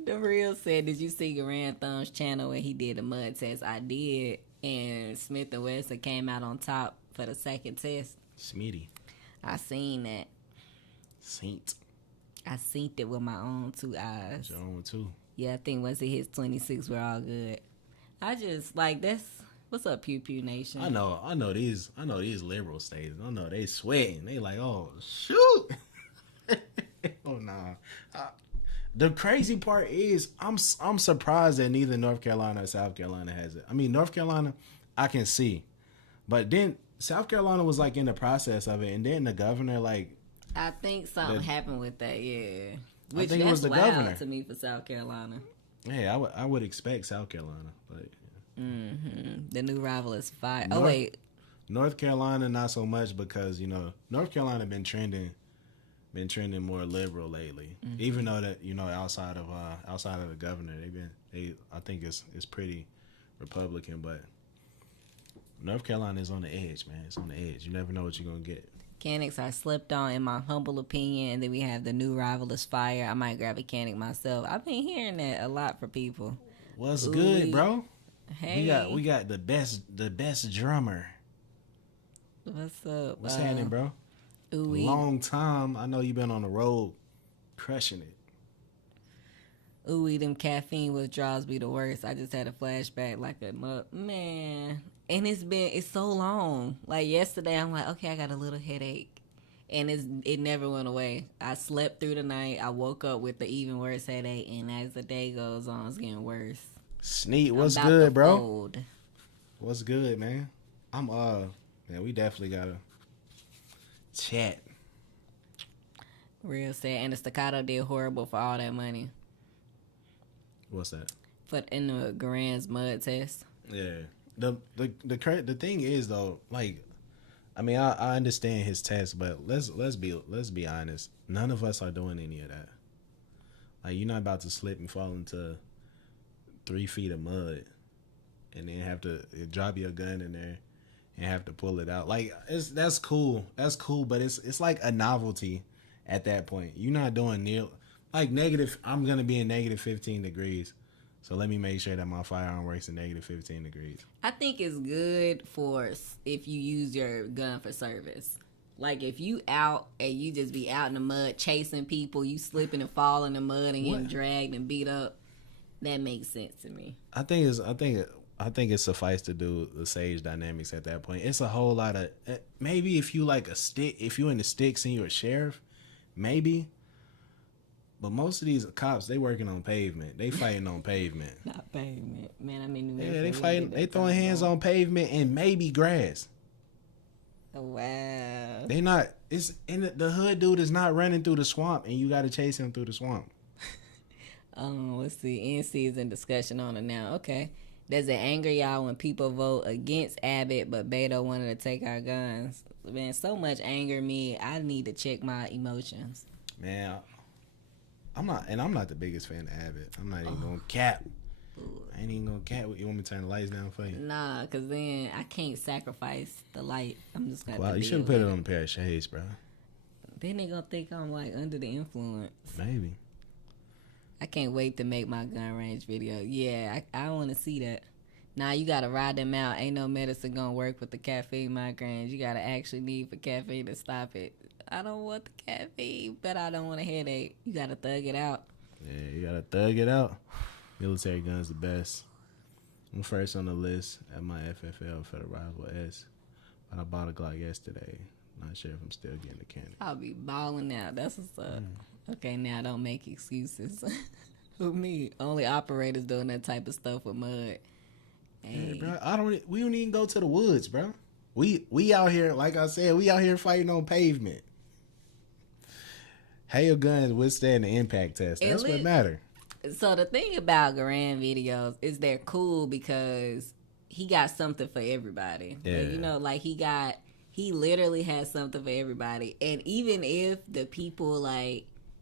The Real said, did you see Garand Thumb's channel when he did a mud test? I did. And Smith and Wesson came out on top for the second test. Smitty. I seen that. I seen it with my own 2 eyes. Your own too. Yeah, I think once it hits 26, we're all good. I just like that's what's up, Pew Pew Nation. I know these liberal states. I know they sweating. They like, oh shoot. Oh nah. The crazy part is I'm surprised that neither North Carolina or South Carolina has it. I mean, North Carolina, I can see, but then South Carolina was like in the process of it, and then the governor I think something happened with that, yeah. Which I think it was the governor to me for South Carolina. Yeah, I would expect South Carolina, but the new rival is fire. Wait, North Carolina not so much because North Carolina been trending more liberal lately. Mm-hmm. Even though that outside of the governor, I think it's pretty Republican, but North Carolina is on the edge, man. It's on the edge. You never know what you're gonna get. Mechanics are slept on, in my humble opinion, and then we have the new rival is fire. I might grab a mechanic myself. I've been hearing that a lot for people. What's good, bro? Hey, we got the best drummer. What's up? What's happening, bro? Long time. I know you've been on the road, crushing it. Them caffeine withdrawals be the worst. I just had a flashback like a man. And it's so long. Like yesterday, I'm like, okay, I got a little headache. And it never went away. I slept through the night. I woke up with the even worse headache. And as the day goes on, it's getting worse. Sneak, what's good, bro? Fold. What's good, man? I'm man, we definitely gotta chat. Real sad. And the Staccato did horrible for all that money. What's that? For in the Garan's mud test. Yeah. The thing is though, like, I mean, I understand his test, but let's be honest. None of us are doing any of that. Like, you're not about to slip and fall into 3 feet of mud, and then have to drop your gun in there and have to pull it out. Like, that's cool. That's cool, but it's like a novelty at that point. You're not doing like negative. I'm gonna be in negative 15 degrees. So let me make sure that my firearm works in negative 15 degrees. I think it's good for if you use your gun for service. Like if you out and you just be out in the mud chasing people, you slipping and falling in the mud and getting dragged and beat up. That makes sense to me. I think it's suffice to do the Sage dynamics at that point. It's a whole lot of maybe if you like a stick, if you in the sticks and you're a sheriff, maybe. But most of these cops, they working on pavement. They fighting on pavement. Not pavement, man. I mean, yeah, they fighting. They throwing hands on pavement and maybe grass. Oh, wow. They not. It's in the hood. Dude is not running through the swamp, and you got to chase him through the swamp. Let's see. In-season discussion on it now. Okay. Does it anger y'all when people vote against Abbott, but Beto wanted to take our guns? Man, so much anger me. I need to check my emotions. Man. I'm not the biggest fan of Abbott. I'm not even gonna cap. I ain't even gonna cap. You want me to turn the lights down for you? Nah, cause then I can't sacrifice the light. I'm just gonna. Wow, you should have put it on a pair of shades, bro. Then they gonna think I'm like under the influence. Maybe. I can't wait to make my gun range video. Yeah, I want to see that. Nah, you gotta ride them out. Ain't no medicine gonna work with the caffeine migraines. You gotta actually need for caffeine to stop it. I don't want the caffeine, but I don't want a headache. You gotta thug it out. Yeah, you gotta thug it out. Military gun's the best. I'm first on the list at my FFL for the Rival S. But I bought a Glock yesterday. Not sure if I'm still getting the candy. I'll be balling out. That's what's up. Okay, now don't make excuses. Who me? Only operators doing that type of stuff with mud. Hey, bro, we don't even go to the woods, bro. We out here, like I said, we out here fighting on pavement. How your guns withstand the impact test? That's what matter. So the thing about Garan videos is they're cool because he got something for everybody. Yeah. Like, you know, like he literally has something for everybody. And even if the people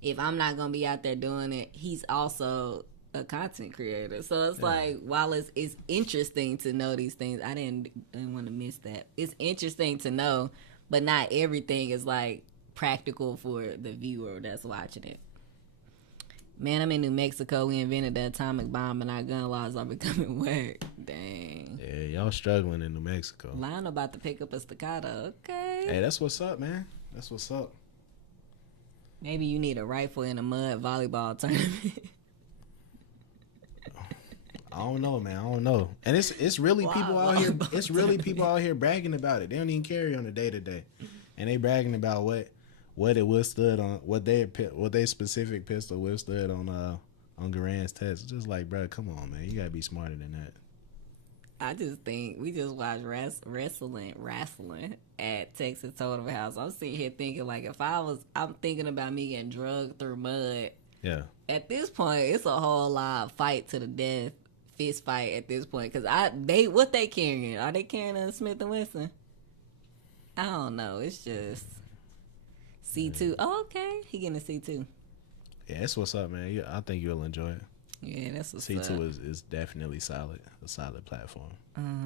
if I'm not gonna be out there doing it, he's also a content creator. So it's like, while it's interesting to know these things, I didn't want to miss that. It's interesting to know, but not everything is like practical for the viewer that's watching it. Man, I'm in New Mexico. We invented the atomic bomb and our gun laws are becoming whack. Dang. Yeah, y'all struggling in New Mexico. Lion about to pick up a Staccato. Okay. Hey, that's what's up, man. That's what's up. Maybe you need a rifle in a mud volleyball tournament. I don't know, man. I don't know. And it's really people out here. It's really people out here bragging about it. They don't even carry on the day to day, and they bragging about what it withstood on what their specific pistol withstood on Garan's test. It's just like, bro, come on, man. You gotta be smarter than that. I just think we just watched wrestling at Texas Totem House. I'm sitting here thinking like, I'm thinking about me getting drugged through mud. Yeah. At this point, it's a whole lot of fight to the death, fist fight at this point. Cause what they carrying? Are they carrying a Smith & Wesson? I don't know. It's just C2. Yeah. Oh, okay. He getting a C2. Yeah, that's what's up, man. I think you'll enjoy it. Yeah, that's what's C2 up. C2 is definitely solid. A solid platform.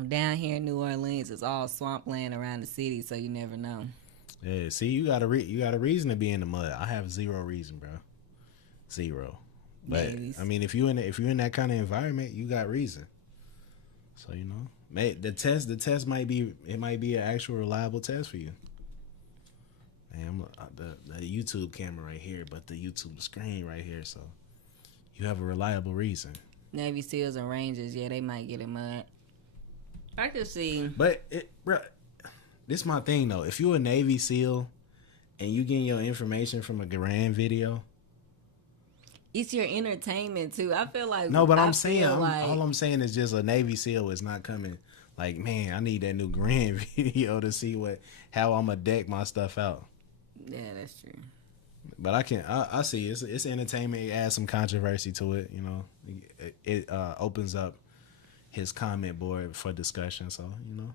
Down here in New Orleans, it's all swampland around the city, so you never know. Yeah, see, you got a reason to be in the mud. I have zero reason, bro. Zero. But I mean, if you're in that kind of environment, you got reason. So you know, the test might be an actual reliable test for you. Man, the YouTube camera right here, but the YouTube screen right here, so you have a reliable reason. Navy SEALs and Rangers, yeah, they might get in mud. I could see. But bro, this is my thing though. If you're a Navy SEAL and you getting your information from a Garan video, it's your entertainment too. I feel like no, but all I'm saying is just a Navy SEAL is not coming. Like, man, I need that new Grand video to see how I'm gonna deck my stuff out. Yeah, that's true. But I see it's entertainment. It adds some controversy to it. You know, it opens up his comment board for discussion. So you know,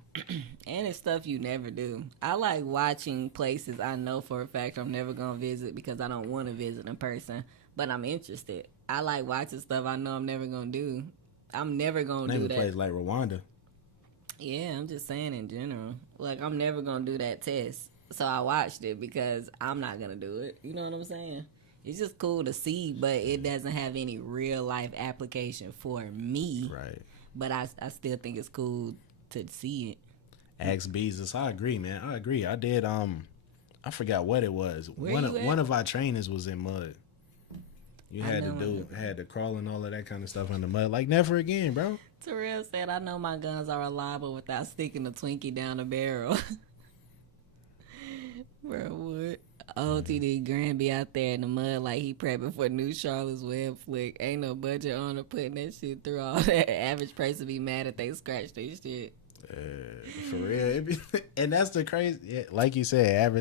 And it's stuff you never do. I like watching places I know for a fact I'm never gonna visit because I don't want to visit in person, but I'm interested. I like watching stuff I know I'm never gonna do. I'm never gonna do that. Place like Rwanda. Yeah, I'm just saying in general. Like, I'm never gonna do that test. So I watched it because I'm not gonna do it. You know what I'm saying? It's just cool to see, but it doesn't have any real life application for me. Right. But I still think it's cool to see it. Ask Beezus. I agree, man. I agree. I did. I forgot what it was. One of our trainers was in mud. You had to crawl and all of that kind of stuff in the mud. Like, never again, bro. Terrell said, I know my guns are reliable without sticking a Twinkie down the barrel. Bro, what? OTD Grand be out there in the mud like he prepping for new Charlotte's Web flick. Ain't no budget on or putting that shit through all that. Average person be mad if they scratch their shit. For real. And that's the crazy. Yeah, like you said,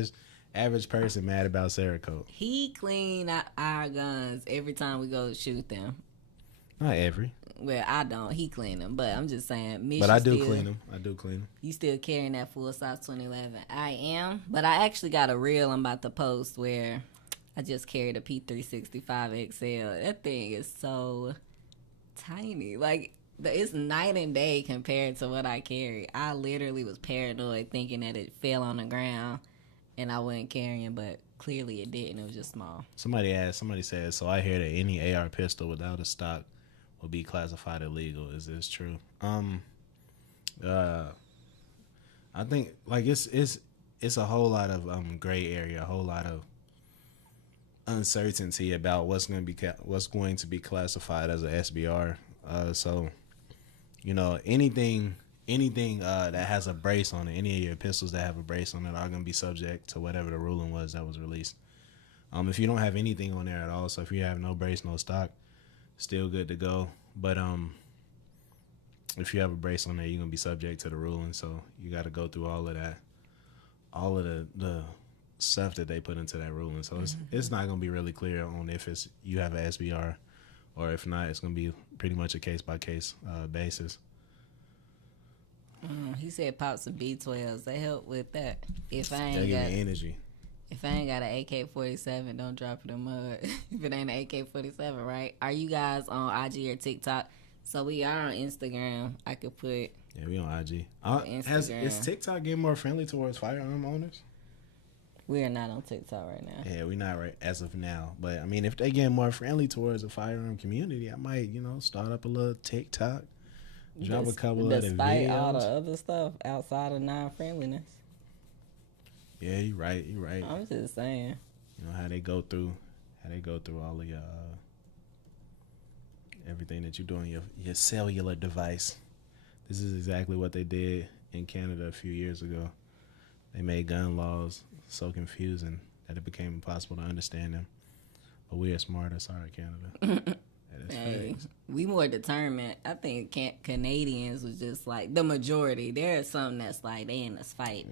average person mad about Cerakote. He clean our guns every time we go shoot them. Not every. Well, I don't. He clean them, but I'm just saying. But I do clean them. You still carrying that full size 2011? I am, but I actually got a reel I'm about to post where I just carried a P365 XL. That thing is so tiny. Like, it's night and day compared to what I carry. I literally was paranoid thinking that it fell on the ground and I wasn't carrying, but clearly it didn't. It was just small. Somebody said, so I hear that any AR pistol without a stock will be classified illegal. Is this true? I think like it's a whole lot of gray area, a whole lot of uncertainty about what's going to be classified as a SBR. So you know, anything that has a brace on it, any of your pistols that have a brace on it are going to be subject to whatever the ruling was that was released. If you don't have anything on there at all, so if you have no brace, no stock, still good to go. But if you have a brace on there, you're gonna be subject to the ruling. So you got to go through all of that, all of the stuff that they put into that ruling. So it's not gonna be really clear on if you have an SBR or if not. It's gonna be pretty much a case by case basis. He said pop some B12s. They help with that. If I They ain't give got me energy. If I ain't got an AK-47, don't drop it in the mud. If it ain't an AK-47, right? Are you guys on IG or TikTok? So we are on Instagram. I could put. Yeah, we on IG. Instagram. Is TikTok getting more friendly towards firearm owners? We are not on TikTok right now. Yeah, we're not right as of now. But I mean, if they get more friendly towards the firearm community, I might, start up a little TikTok, drop a couple of the videos. Despite all the other stuff outside of non-friendliness. Yeah, you're right. I'm just saying. You know how they go through all of your everything that you do on your cellular device. This is exactly what they did in Canada a few years ago. They made gun laws so confusing that it became impossible to understand them. But we are smarter. Sorry, Canada. Hey, we more determined. I think Canadians was just like the majority. There's some that's like they in this fight.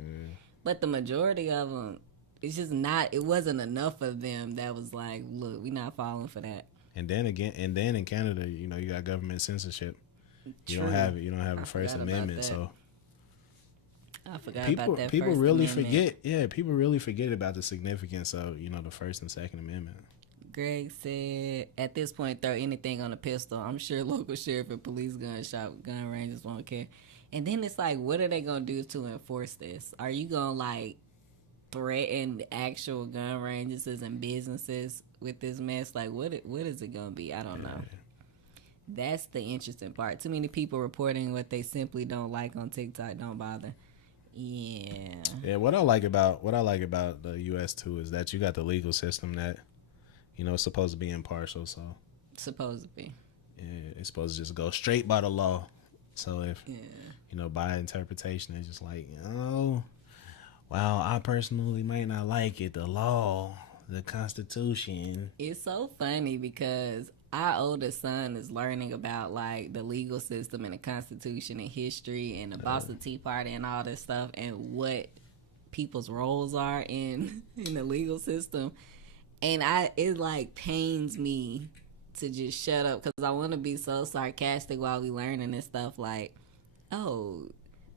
But the majority of them, it's just not. It wasn't enough of them that was like, look, we not falling for that. And then in Canada, you got government censorship. You don't have a First Amendment, so I forgot about that. People really forget. Yeah, people really forget about the significance of the First and Second Amendment. Greg said, at this point, throw anything on a pistol. I'm sure local sheriff and police gun ranges won't care. And then it's like, what are they going to do to enforce this? Are you going to, like, threaten actual gun ranges and businesses with this mess? Like, what is it going to be? I don't know. That's the interesting part. Too many people reporting what they simply don't like on TikTok. Don't bother. Yeah. Yeah, what I like about the U.S. too is that you got the legal system that, it's supposed to be impartial. So supposed to be. Yeah, it's supposed to just go straight by the law. So if by interpretation, it's just like, well, I personally might not like it. The law, the Constitution. It's so funny because our oldest son is learning about like the legal system and the Constitution and history and the Boston Tea Party and all this stuff and what people's roles are in the legal system. And it like pains me to just shut up because I want to be so sarcastic while we learning this stuff. Like, oh,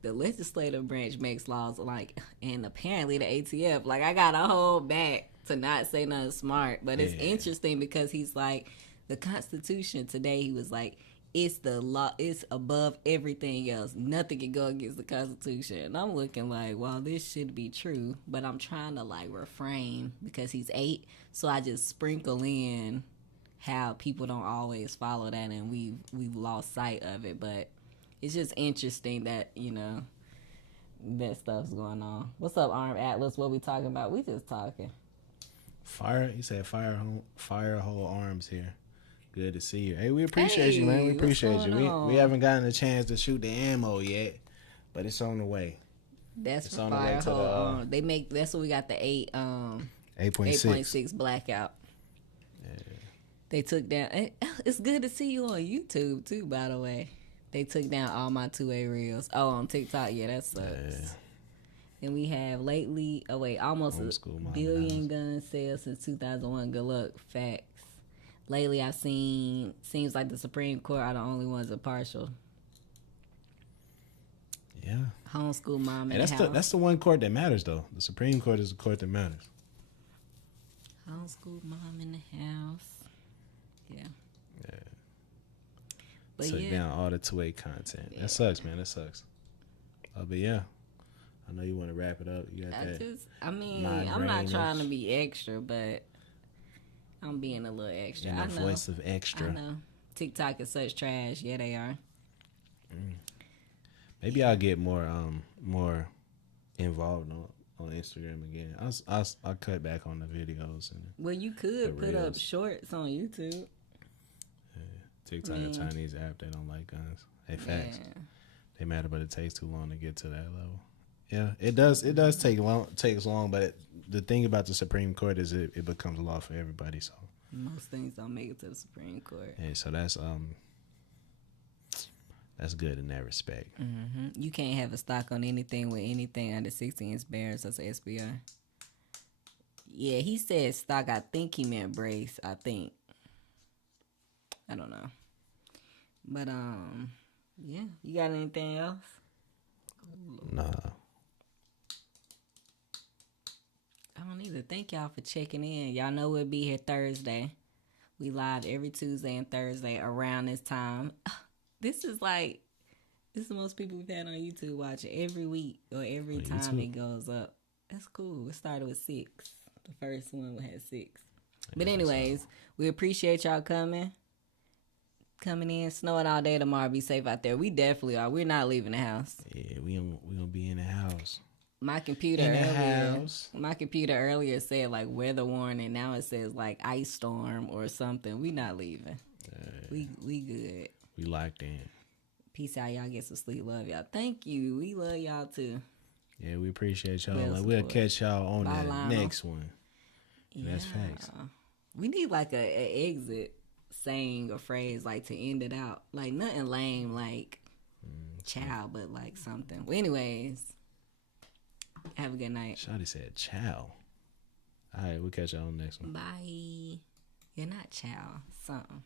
the legislative branch makes laws, like, and apparently the ATF. Like, I gotta hold back to not say nothing smart, but it's interesting because he's like, the Constitution today. He was like, it's the law. It's above everything else. Nothing can go against the Constitution. And I'm looking like, well, this should be true, but I'm trying to like refrain because he's 8, so I just sprinkle in how people don't always follow that, and we've lost sight of it. But it's just interesting that, you know, that stuff's going on. What's up, Arm Atlas? What we talking about? We just talking. Fire. He said fire whole arms here. Good to see you. Hey, we appreciate you, man. We appreciate you. We haven't gotten a chance to shoot the ammo yet, but it's on the way. That's it's on the way to the, they make. That's what we got, the 8.6 blackout. Yeah. They took down. It's good to see you on YouTube too, by the way. They took down all my 2A reels. Oh, on TikTok, yeah, that sucks. Yeah. And we have lately, almost a billion gun sales since 2001. Good luck, facts. Lately, I've seen, seems like the Supreme Court are the only ones that partial. Yeah. Homeschool mom in the house. That's the one court that matters, though. The Supreme Court is the court that matters. Homeschool mom in the house. Yeah. Yeah. But took down all the 2A content. Yeah. That sucks, man. That sucks. But yeah. I know you want to wrap it up. You got I'm not trying to be extra, but I'm being a little extra. In the voice of extra. I know. TikTok is such trash. Yeah, they are. Maybe I'll get more involved on Instagram again. I'll cut back on the videos. Well, you could put up shorts on YouTube. Yeah. TikTok a Chinese app. They don't like guns. Hey, facts. Yeah. They matter, but it takes too long to get to that level. Yeah, it does. It does takes long, but the thing about the Supreme Court is it becomes law for everybody. So most things don't make it to the Supreme Court. Yeah, so that's good in that respect. Mm-hmm. You can't have a stock on anything with anything under 16 barrels. That's SBR. Yeah, he said stock. I think he meant brace. I think. I don't know. But yeah. You got anything else? Nah. I don't either. Thank y'all for checking in. Y'all know we'll be here Thursday. We live every Tuesday and Thursday around this time. This is the most people we've had on YouTube watching every week or every time it goes up. That's cool. It started with 6. The first one had 6. But anyways, we appreciate y'all coming in. Snowing all day tomorrow. Be safe out there. We definitely are. We're not leaving the house. Yeah, we gonna be in the house. My computer earlier said like weather warning. Now it says like ice storm or something. We not leaving. We good. We locked in. Peace out, y'all. Get some sleep. Love y'all. Thank you. We love y'all too. Yeah, we appreciate y'all. We'll catch y'all on the next one. Yeah. That's facts. We need like a exit saying or phrase like to end it out. Like nothing lame like ciao, but like something. Well, anyways, have a good night. Shawty said ciao. All right, we'll catch y'all on the next one. Bye. You're not ciao. Something.